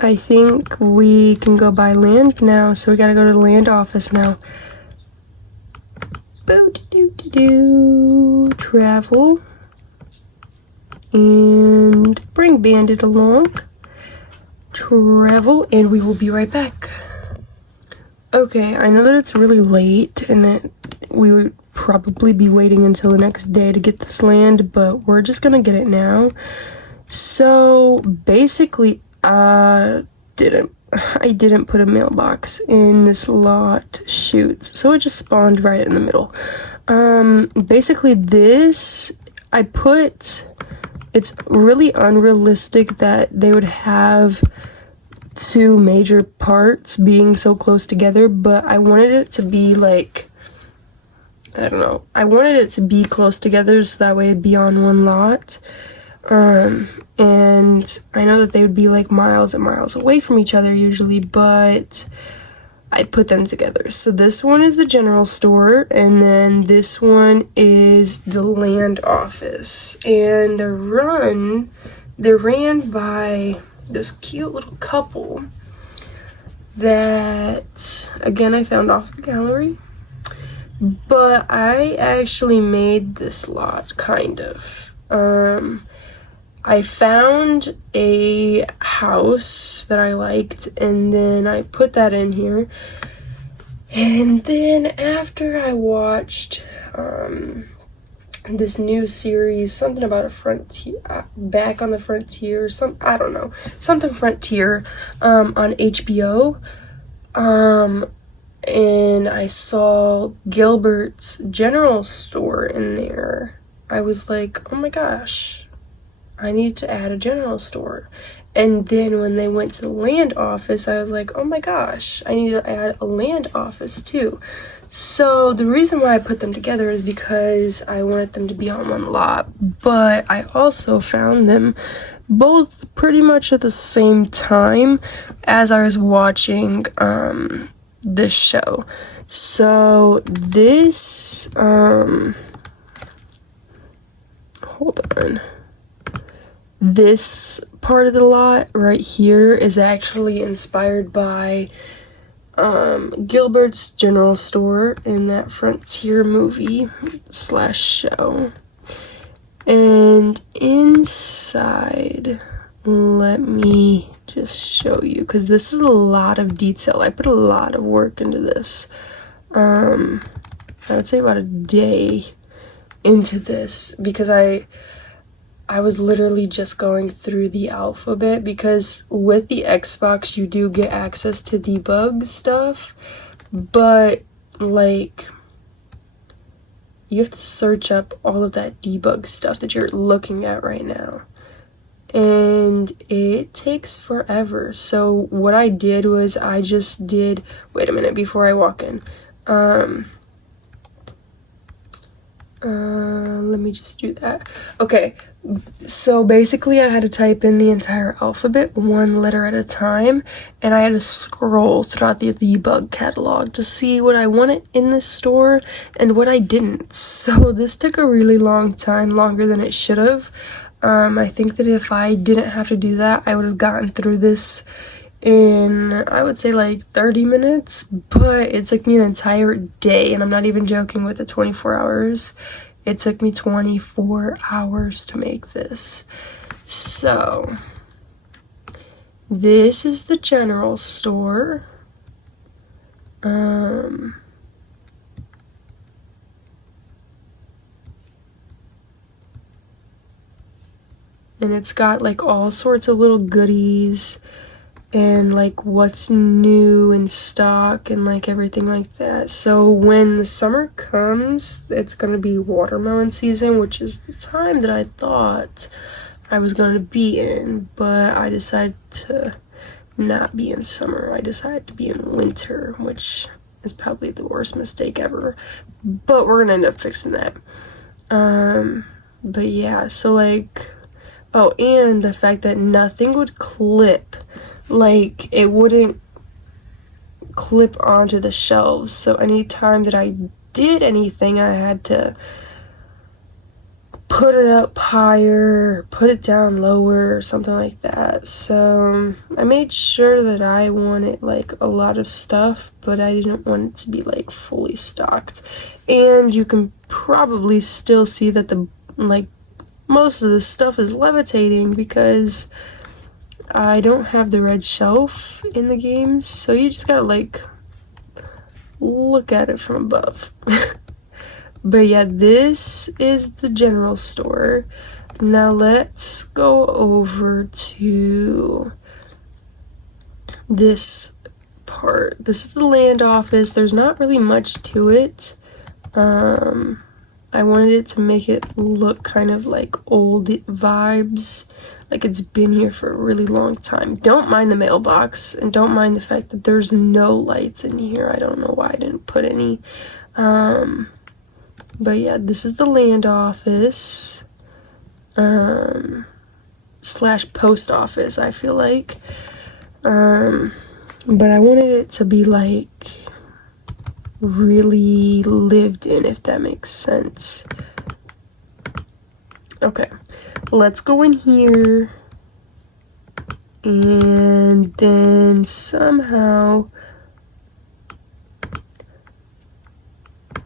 I think we can go buy land now. So we gotta go to the land office now. Boo-doo-doo-doo. Travel. And bring Bandit along. Travel, and we will be right back. Okay, I know that it's really late and that we would probably be waiting until the next day to get this land, but we're just gonna get it now. So basically, I didn't put a mailbox in this lot. Shoot, so it just spawned right in the middle. Basically this, it's really unrealistic that they would have two major parts being so close together, but I wanted it to be like, I don't know, I wanted it to be close together so that way it'd be on one lot. And I know that they would be like miles and miles away from each other usually, but I put them together. So this one is the general store, and then this one is the land office. And they're ran by this cute little couple that, again, I found off the gallery. But I actually made this lot, kind of. I found a house that I liked, and then I put that in here. And then after I watched this new series, something about a frontier, back on the frontier, I don't know, something frontier, on HBO, and I saw Gilbert's general store in there. I was like, oh my gosh, I need to add a general store. And then when they went to the land office, I was like, oh my gosh, I need to add a land office too. So the reason why I put them together is because I wanted them to be on one lot, but I also found them both pretty much at the same time as I was watching this show. So this hold on. This part of the lot right here is actually inspired by Gilbert's general store in that Frontier movie / show. And inside, let me just show you, because this is a lot of detail. I put a lot of work into this. I would say about a day into this, because I was literally just going through the alphabet, because with the Xbox you do get access to debug stuff, but like you have to search up all of that debug stuff that you're looking at right now, and it takes forever. So what I did was I just did, wait a minute before I walk in, let me just do that. Okay, so basically I had to type in the entire alphabet one letter at a time, and I had to scroll throughout the debug catalog to see what I wanted in this store and what I didn't. So this took a really long time, longer than it should have. I think that if I didn't have to do that, I would have gotten through this in, I would say, like 30 minutes, but it took me an entire day, and I'm not even joking with the 24 hours. It took me 24 hours to make this. So this is the general store. And it's got like all sorts of little goodies and like what's new in stock and like everything like that. So when the summer comes, it's gonna be watermelon season, which is the time that I thought I was gonna be in, but I decided to not be in summer. I decided to be in winter, which is probably the worst mistake ever, but we're gonna end up fixing that. But yeah, so like Oh, and the fact that nothing would clip. Like, it wouldn't clip onto the shelves. So anytime that I did anything, I had to put it up higher, put it down lower, or something like that. So I made sure that I wanted like a lot of stuff, but I didn't want it to be like fully stocked. And you can probably still see that the like most of the stuff is levitating because I don't have the red shelf in the game, so you just gotta like look at it from above. But yeah, this is the general store. Now let's go over to this part. This is the land office. There's not really much to it. I wanted it to make it look kind of like old vibes, like it's been here for a really long time. Don't mind the mailbox, and don't mind the fact that there's no lights in here. I don't know why I didn't put any. But yeah, this is the land office, slash post office, I feel like. But I wanted it to be like really lived in, if that makes sense. Okay, let's go in here and then somehow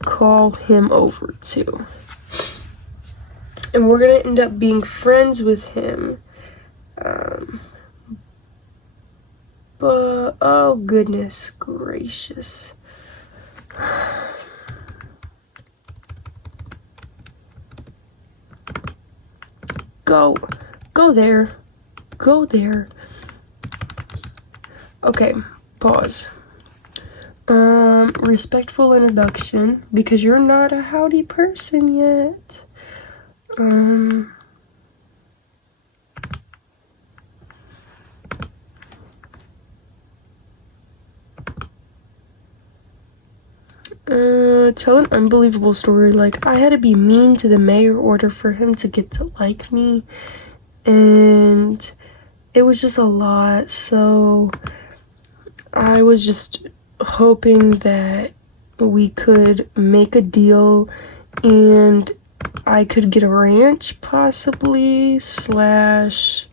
call him over too. And we're gonna end up being friends with him. But oh goodness gracious. Go there. Go there. Okay, pause. Respectful introduction, because you're not a howdy person yet. Tell an unbelievable story. Like, I had to be mean to the mayor in order for him to get to like me, and it was just a lot. So I was just hoping that we could make a deal and I could get a ranch possibly, slash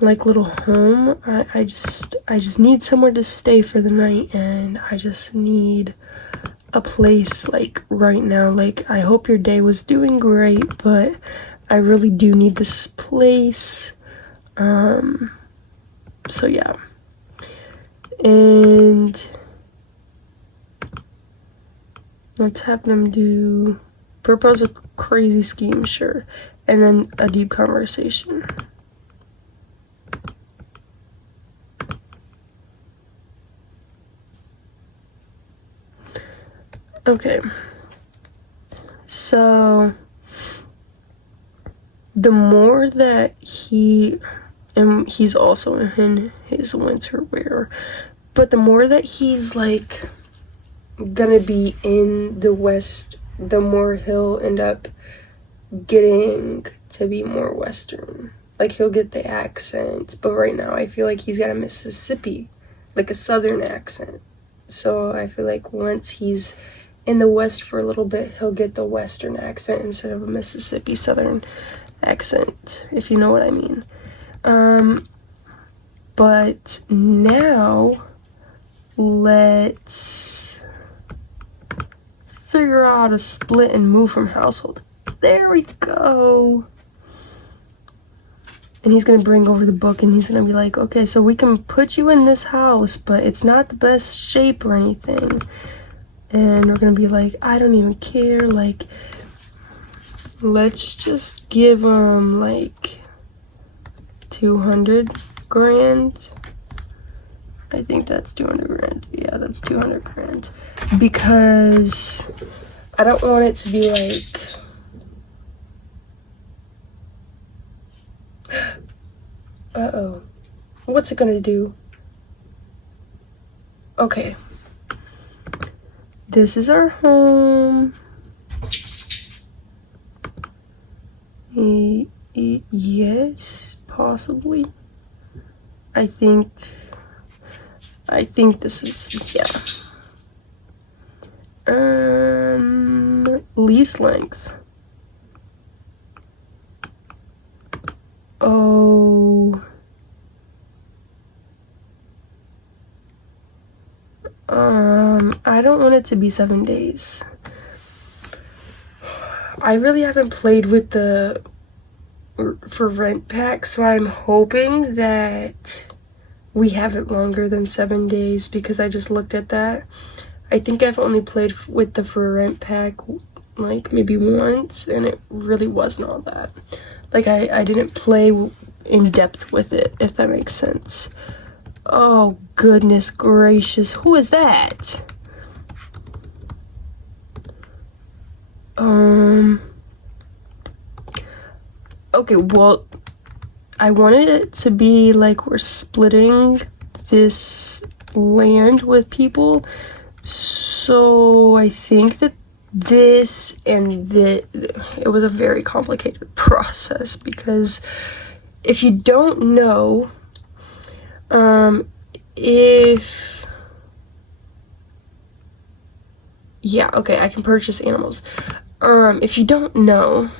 like little home. I just need somewhere to stay for the night, and I just need a place like right now. Like, I hope your day was doing great, but I really do need this place. So yeah. And let's have them propose a crazy scheme, sure, and then a deep conversation. Okay, so the more that he's also in his winter wear, but the more that he's like gonna be in the West, the more he'll end up getting to be more Western. Like, he'll get the accent, but right now I feel like he's got a Mississippi, like a Southern accent. So I feel like once he's in the West for a little bit, he'll get the Western accent instead of a Mississippi Southern accent, if you know what I mean. But now let's figure out how to split and move from household. There we go. And he's gonna bring over the book, and he's gonna be like, okay, so we can put you in this house, but it's not the best shape or anything. And we're gonna be like, I don't even care, like, let's just give him like 200 grand. I think that's 200 grand. Yeah, that's 200 grand. Because I don't want it to be like, uh-oh, what's it gonna do? Okay, this is our home. Yes, possibly. I think this is, yeah. Least length. Oh. I don't want it to be 7 days. I really haven't played with the for rent pack, so I'm hoping that we have it longer than 7 days, because I just looked at that. I think I've only played with the for rent pack like maybe once, and it really wasn't all that. Like I didn't play in depth with it, if that makes sense. Oh goodness gracious, who is that? Okay, well, I wanted it to be like we're splitting this land with people, so I think that this and it was a very complicated process, because if you don't know, yeah, okay, I can purchase animals. If you don't know,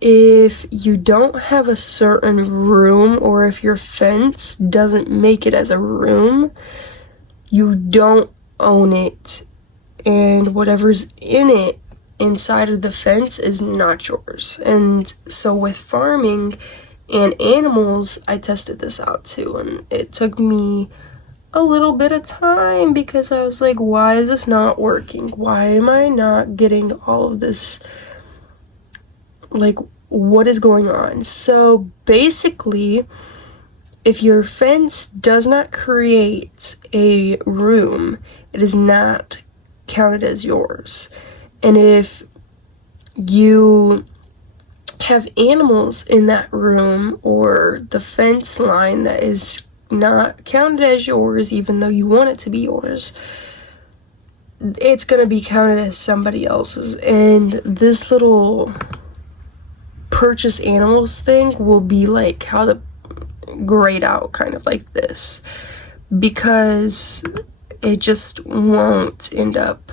if you don't have a certain room, or if your fence doesn't make it as a room, you don't own it, and whatever's in it inside of the fence is not yours. And so with farming and animals, I tested this out too, and it took me a little bit of time, because I was like, why is this not working? Why am I not getting all of this? Like, what is going on? So basically, if your fence does not create a room, it is not counted as yours. And if you have animals in that room, or the fence line that is not counted as yours, even though you want it to be yours, it's gonna be counted as somebody else's. And this little purchase animals thing will be like how the grayed out, kind of like this, because it just won't end up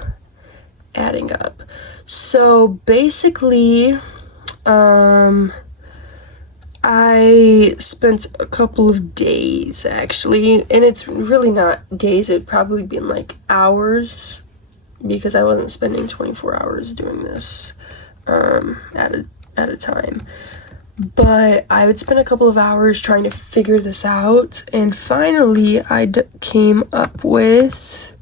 adding up. So basically, I spent a couple of days, actually, and it's really not days, it'd probably been like hours, because I wasn't spending 24 hours doing this at a time. But I would spend a couple of hours trying to figure this out, and finally I came up with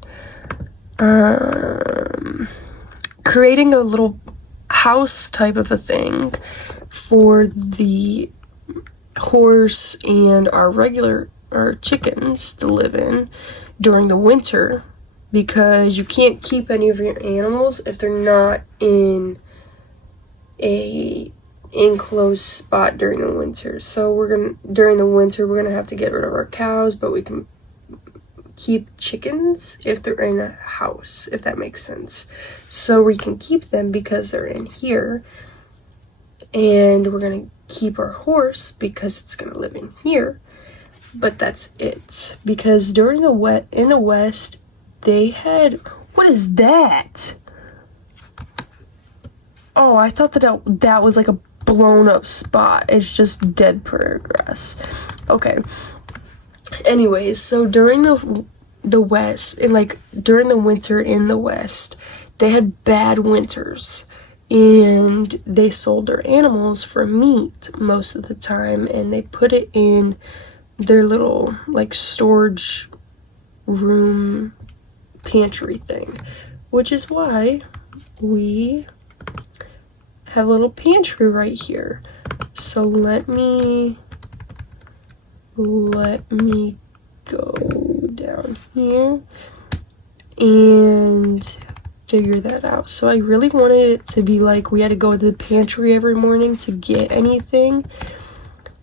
creating a little house type of a thing for the horse and our chickens to live in during the winter, because you can't keep any of your animals if they're not in a enclosed spot during the winter. So during the winter we're gonna have to get rid of our cows, but we can keep chickens if they're in a house, if that makes sense. So we can keep them because they're in here, and we're gonna keep our horse because it's gonna live in here. But that's it, because during in the West, they had, what is that? Oh, I thought that was like a blown up spot. It's just dead prairie grass. Okay. Anyways, so during the West, and like during the winter in the West, they had bad winters, and they sold their animals for meat most of the time, and they put it in their little like storage room pantry thing, which is why we have a little pantry right here. So let me go down here and figure that out. So I really wanted it to be like we had to go to the pantry every morning to get anything,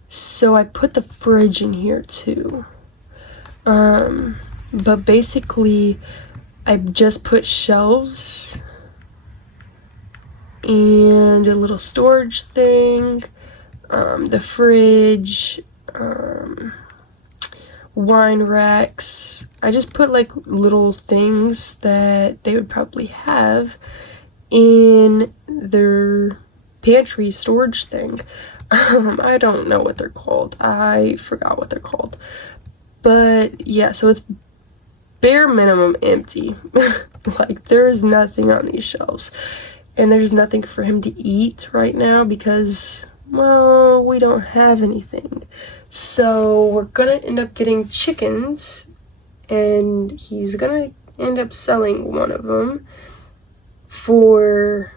so I put the fridge in here too. But basically I just put shelves and a little storage thing, the fridge, wine racks. I just put like little things that they would probably have in their pantry storage thing. I don't know what they're called. I forgot what they're called. But yeah, so it's bare minimum empty. Like, there's nothing on these shelves. And there's nothing for him to eat right now because, well, we don't have anything. So we're gonna end up getting chickens, and he's gonna end up selling one of them for,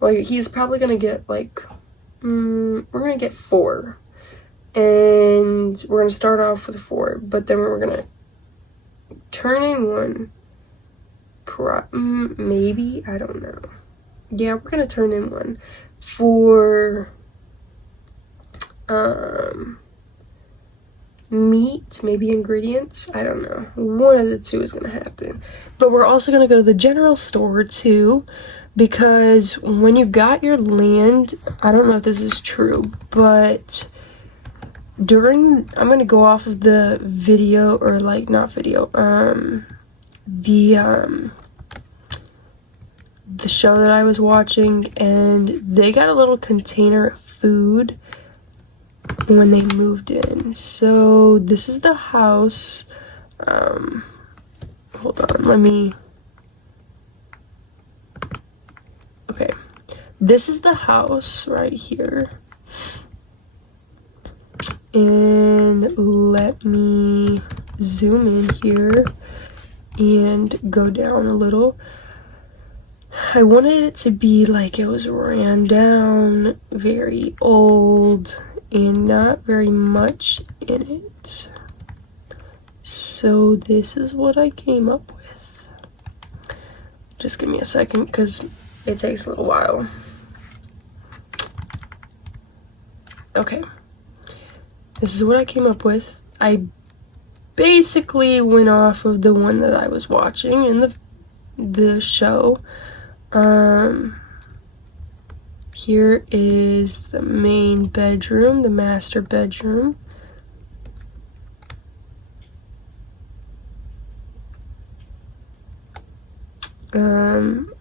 well, he's probably gonna get like, we're gonna get 4. And we're gonna start off with 4, but then we're gonna turn in one, maybe, I don't know. Yeah, we're gonna turn in one for meat, maybe ingredients, I don't know. One of the two is gonna happen. But we're also gonna go to the general store too, because when you got your land, I don't know if this is true, but I'm gonna go off of the video, or like, not video, the show that I was watching, and they got a little container of food when they moved in. So this is the house. Hold on, okay, this is the house right here. And let me zoom in here and go down a little. I wanted it to be like it was ran down, very old, and not very much in it. So this is what I came up with. Just give me a second because it takes a little while. Okay. This is what I came up with. I basically went off of the one that I was watching in the show. Here is the main bedroom, the master bedroom.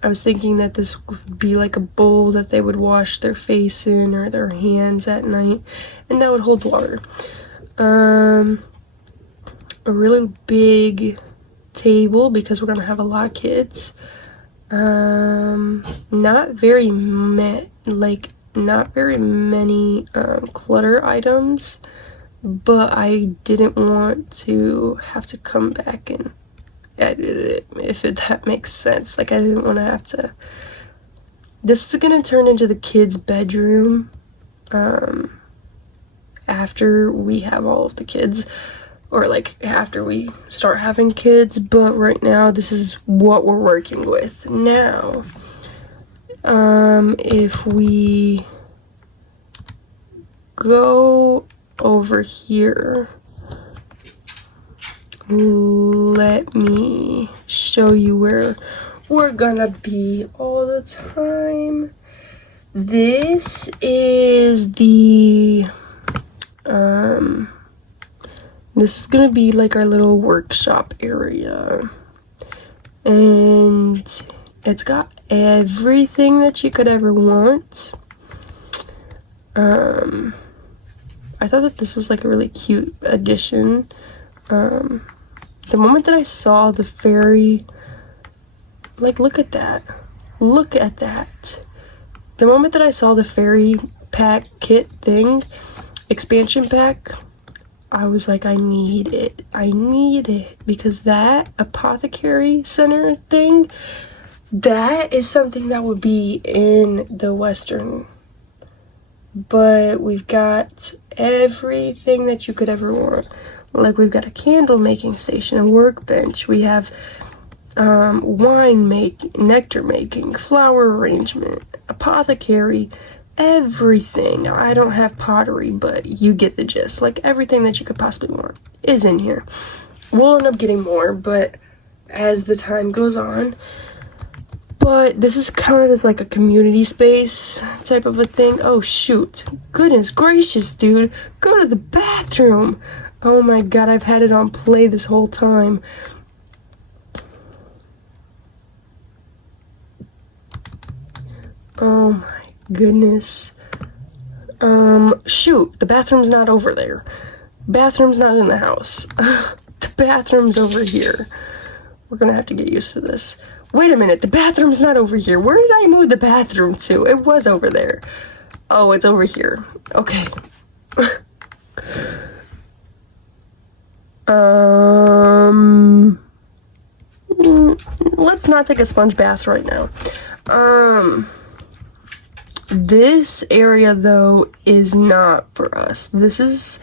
I was thinking that this would be like a bowl that they would wash their face in or their hands at night, and that would hold water. A really big table because we're gonna have a lot of kids. Not very many clutter items, but I didn't want to have to come back and edit it, if that makes sense. Like, I didn't want to have to. This is gonna turn into the kids' bedroom after we have all of the kids, or like after we start having kids, but right now this is what we're working with. Now, if we go over here, let me show you where we're gonna be all the time. This is the this is gonna be like our little workshop area, and it's got everything that you could ever want. I thought that this was like a really cute addition. The moment that I saw the fairy, like, look at that, the moment that I saw the fairy pack kit thing, expansion pack, I was like, I need it, because that apothecary center thing, that is something that would be in the Western. But we've got everything that you could ever want. Like, we've got a candle making station, a workbench, we have wine making, nectar making, flower arrangement, apothecary, everything. I don't have pottery, but you get the gist. Like, everything that you could possibly want is in here. We'll end up getting more, but as the time goes on. But this is counted as like a community space type of a thing. Oh shoot. Goodness gracious, dude. Go to the bathroom. Oh my god, I've had it on play this whole time. Oh my goodness. Shoot, the bathroom's not over there. Bathroom's not in the house. The bathroom's over here. We're gonna have to get used to this. Wait a minute, the bathroom's not over here. Where did I move the bathroom to? It was over there. Oh, it's over here. Okay. Let's not take a sponge bath right now. This area, though, is not for us. This is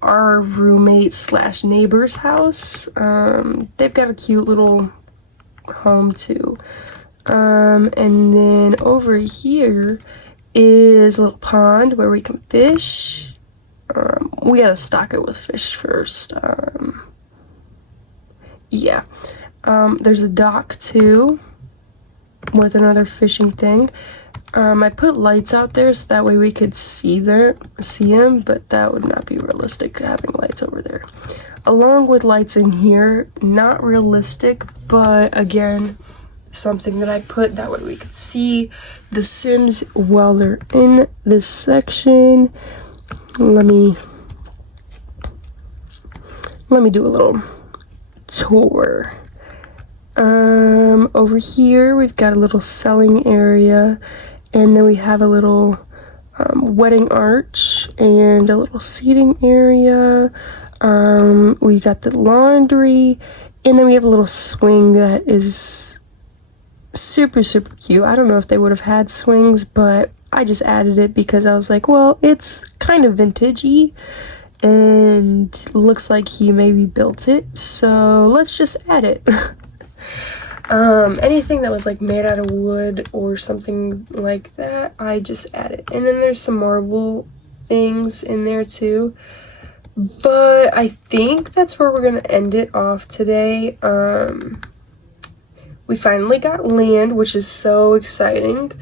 our roommate slash neighbor's house. They've got a cute little home, too. And then over here is a little pond where we can fish. We gotta stock it with fish first. Yeah. There's a dock, too, with another fishing thing. I put lights out there so that way we could see them, but that would not be realistic having lights over there. Along with lights in here, not realistic, but again, something that I put that way we could see the Sims while they're in this section. Let me do a little tour. Over here we've got a little selling area, and then we have a little wedding arch and a little seating area. We got the laundry, and then we have a little swing that is super cute. I don't know if they would have had swings, but I just added it because I was like, well, it's kind of vintagey and looks like he maybe built it, so let's just add it. Anything that was like made out of wood or something like that, I just added. And then there's some marble things in there too. But I think that's where we're gonna end it off today. We finally got land, which is so exciting.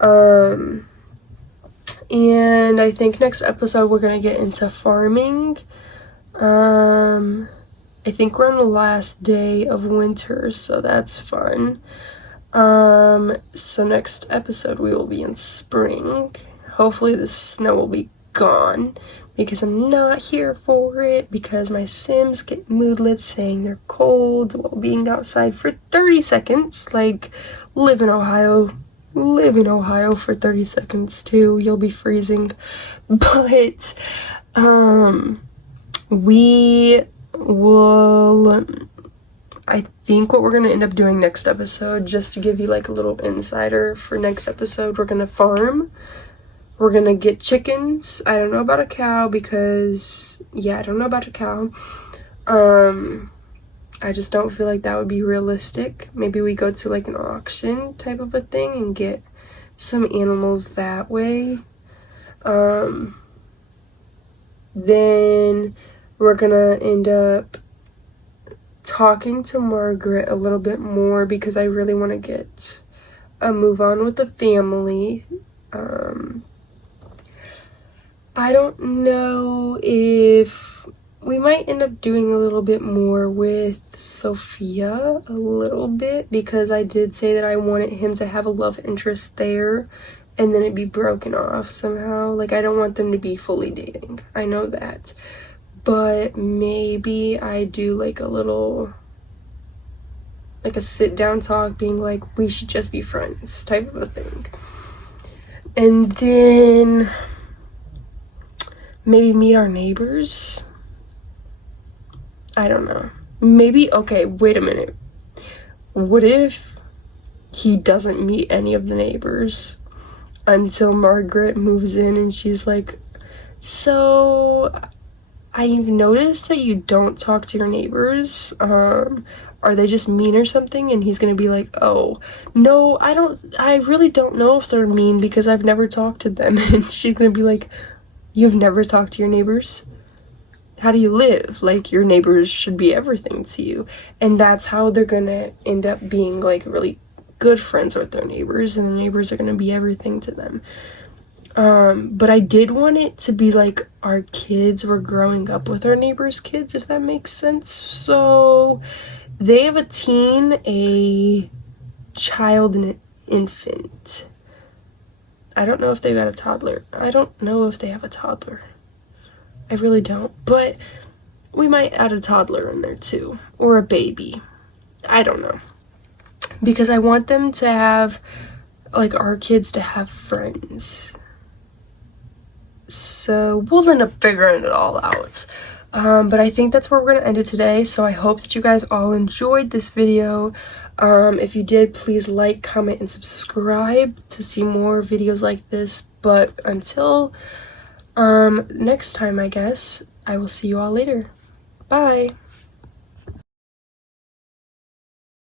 And I think next episode we're gonna get into farming. I think we're on the last day of winter, so that's fun. So next episode we will be in spring. Hopefully the snow will be gone, because I'm not here for it, because my Sims get moodlets saying they're cold while being outside for 30 seconds. Like, live in Ohio for 30 seconds too. You'll be freezing. But we will, I think what we're gonna end up doing next episode, just to give you like a little insider for next episode, we're gonna farm. We're gonna get chickens. I don't know about a cow because, yeah, I don't know about a cow. I just don't feel like that would be realistic. Maybe we go to like an auction type of a thing and get some animals that way. Then we're gonna end up talking to Margaret a little bit more, because I really want to get a move on with the family. I don't know if we might end up doing a little bit more with Sophia, a little bit, because I did say that I wanted him to have a love interest there and then it be broken off somehow. Like, I don't want them to be fully dating. I know that. But maybe I do like a little, like a sit down talk being like, we should just be friends type of a thing. And then maybe meet our neighbors. I don't know. Maybe, okay, wait a minute. What if he doesn't meet any of the neighbors until Margaret moves in and she's like, so I've noticed that you don't talk to your neighbors. Are they just mean or something? And he's gonna be like, oh, no, I really don't know if they're mean because I've never talked to them. And she's gonna be like, you've never talked to your neighbors? How do you live? Like, your neighbors should be everything to you. And that's how they're gonna end up being like really good friends with their neighbors, and their neighbors are going to be everything to them. But I did want it to be like our kids were growing up with our neighbors' kids, if that makes sense. So they have a teen, a child, and an infant. I don't know if they got a toddler. I don't know if they have a toddler. I really don't. But we might add a toddler in there too, or a baby. I don't know. Because I want them to have, like, our kids to have friends. So we'll end up figuring it all out. But I think that's where we're going to end it today. So I hope that you guys all enjoyed this video. If you did, please like, comment, and subscribe to see more videos like this. But until next time, I guess, I will see you all later. Bye.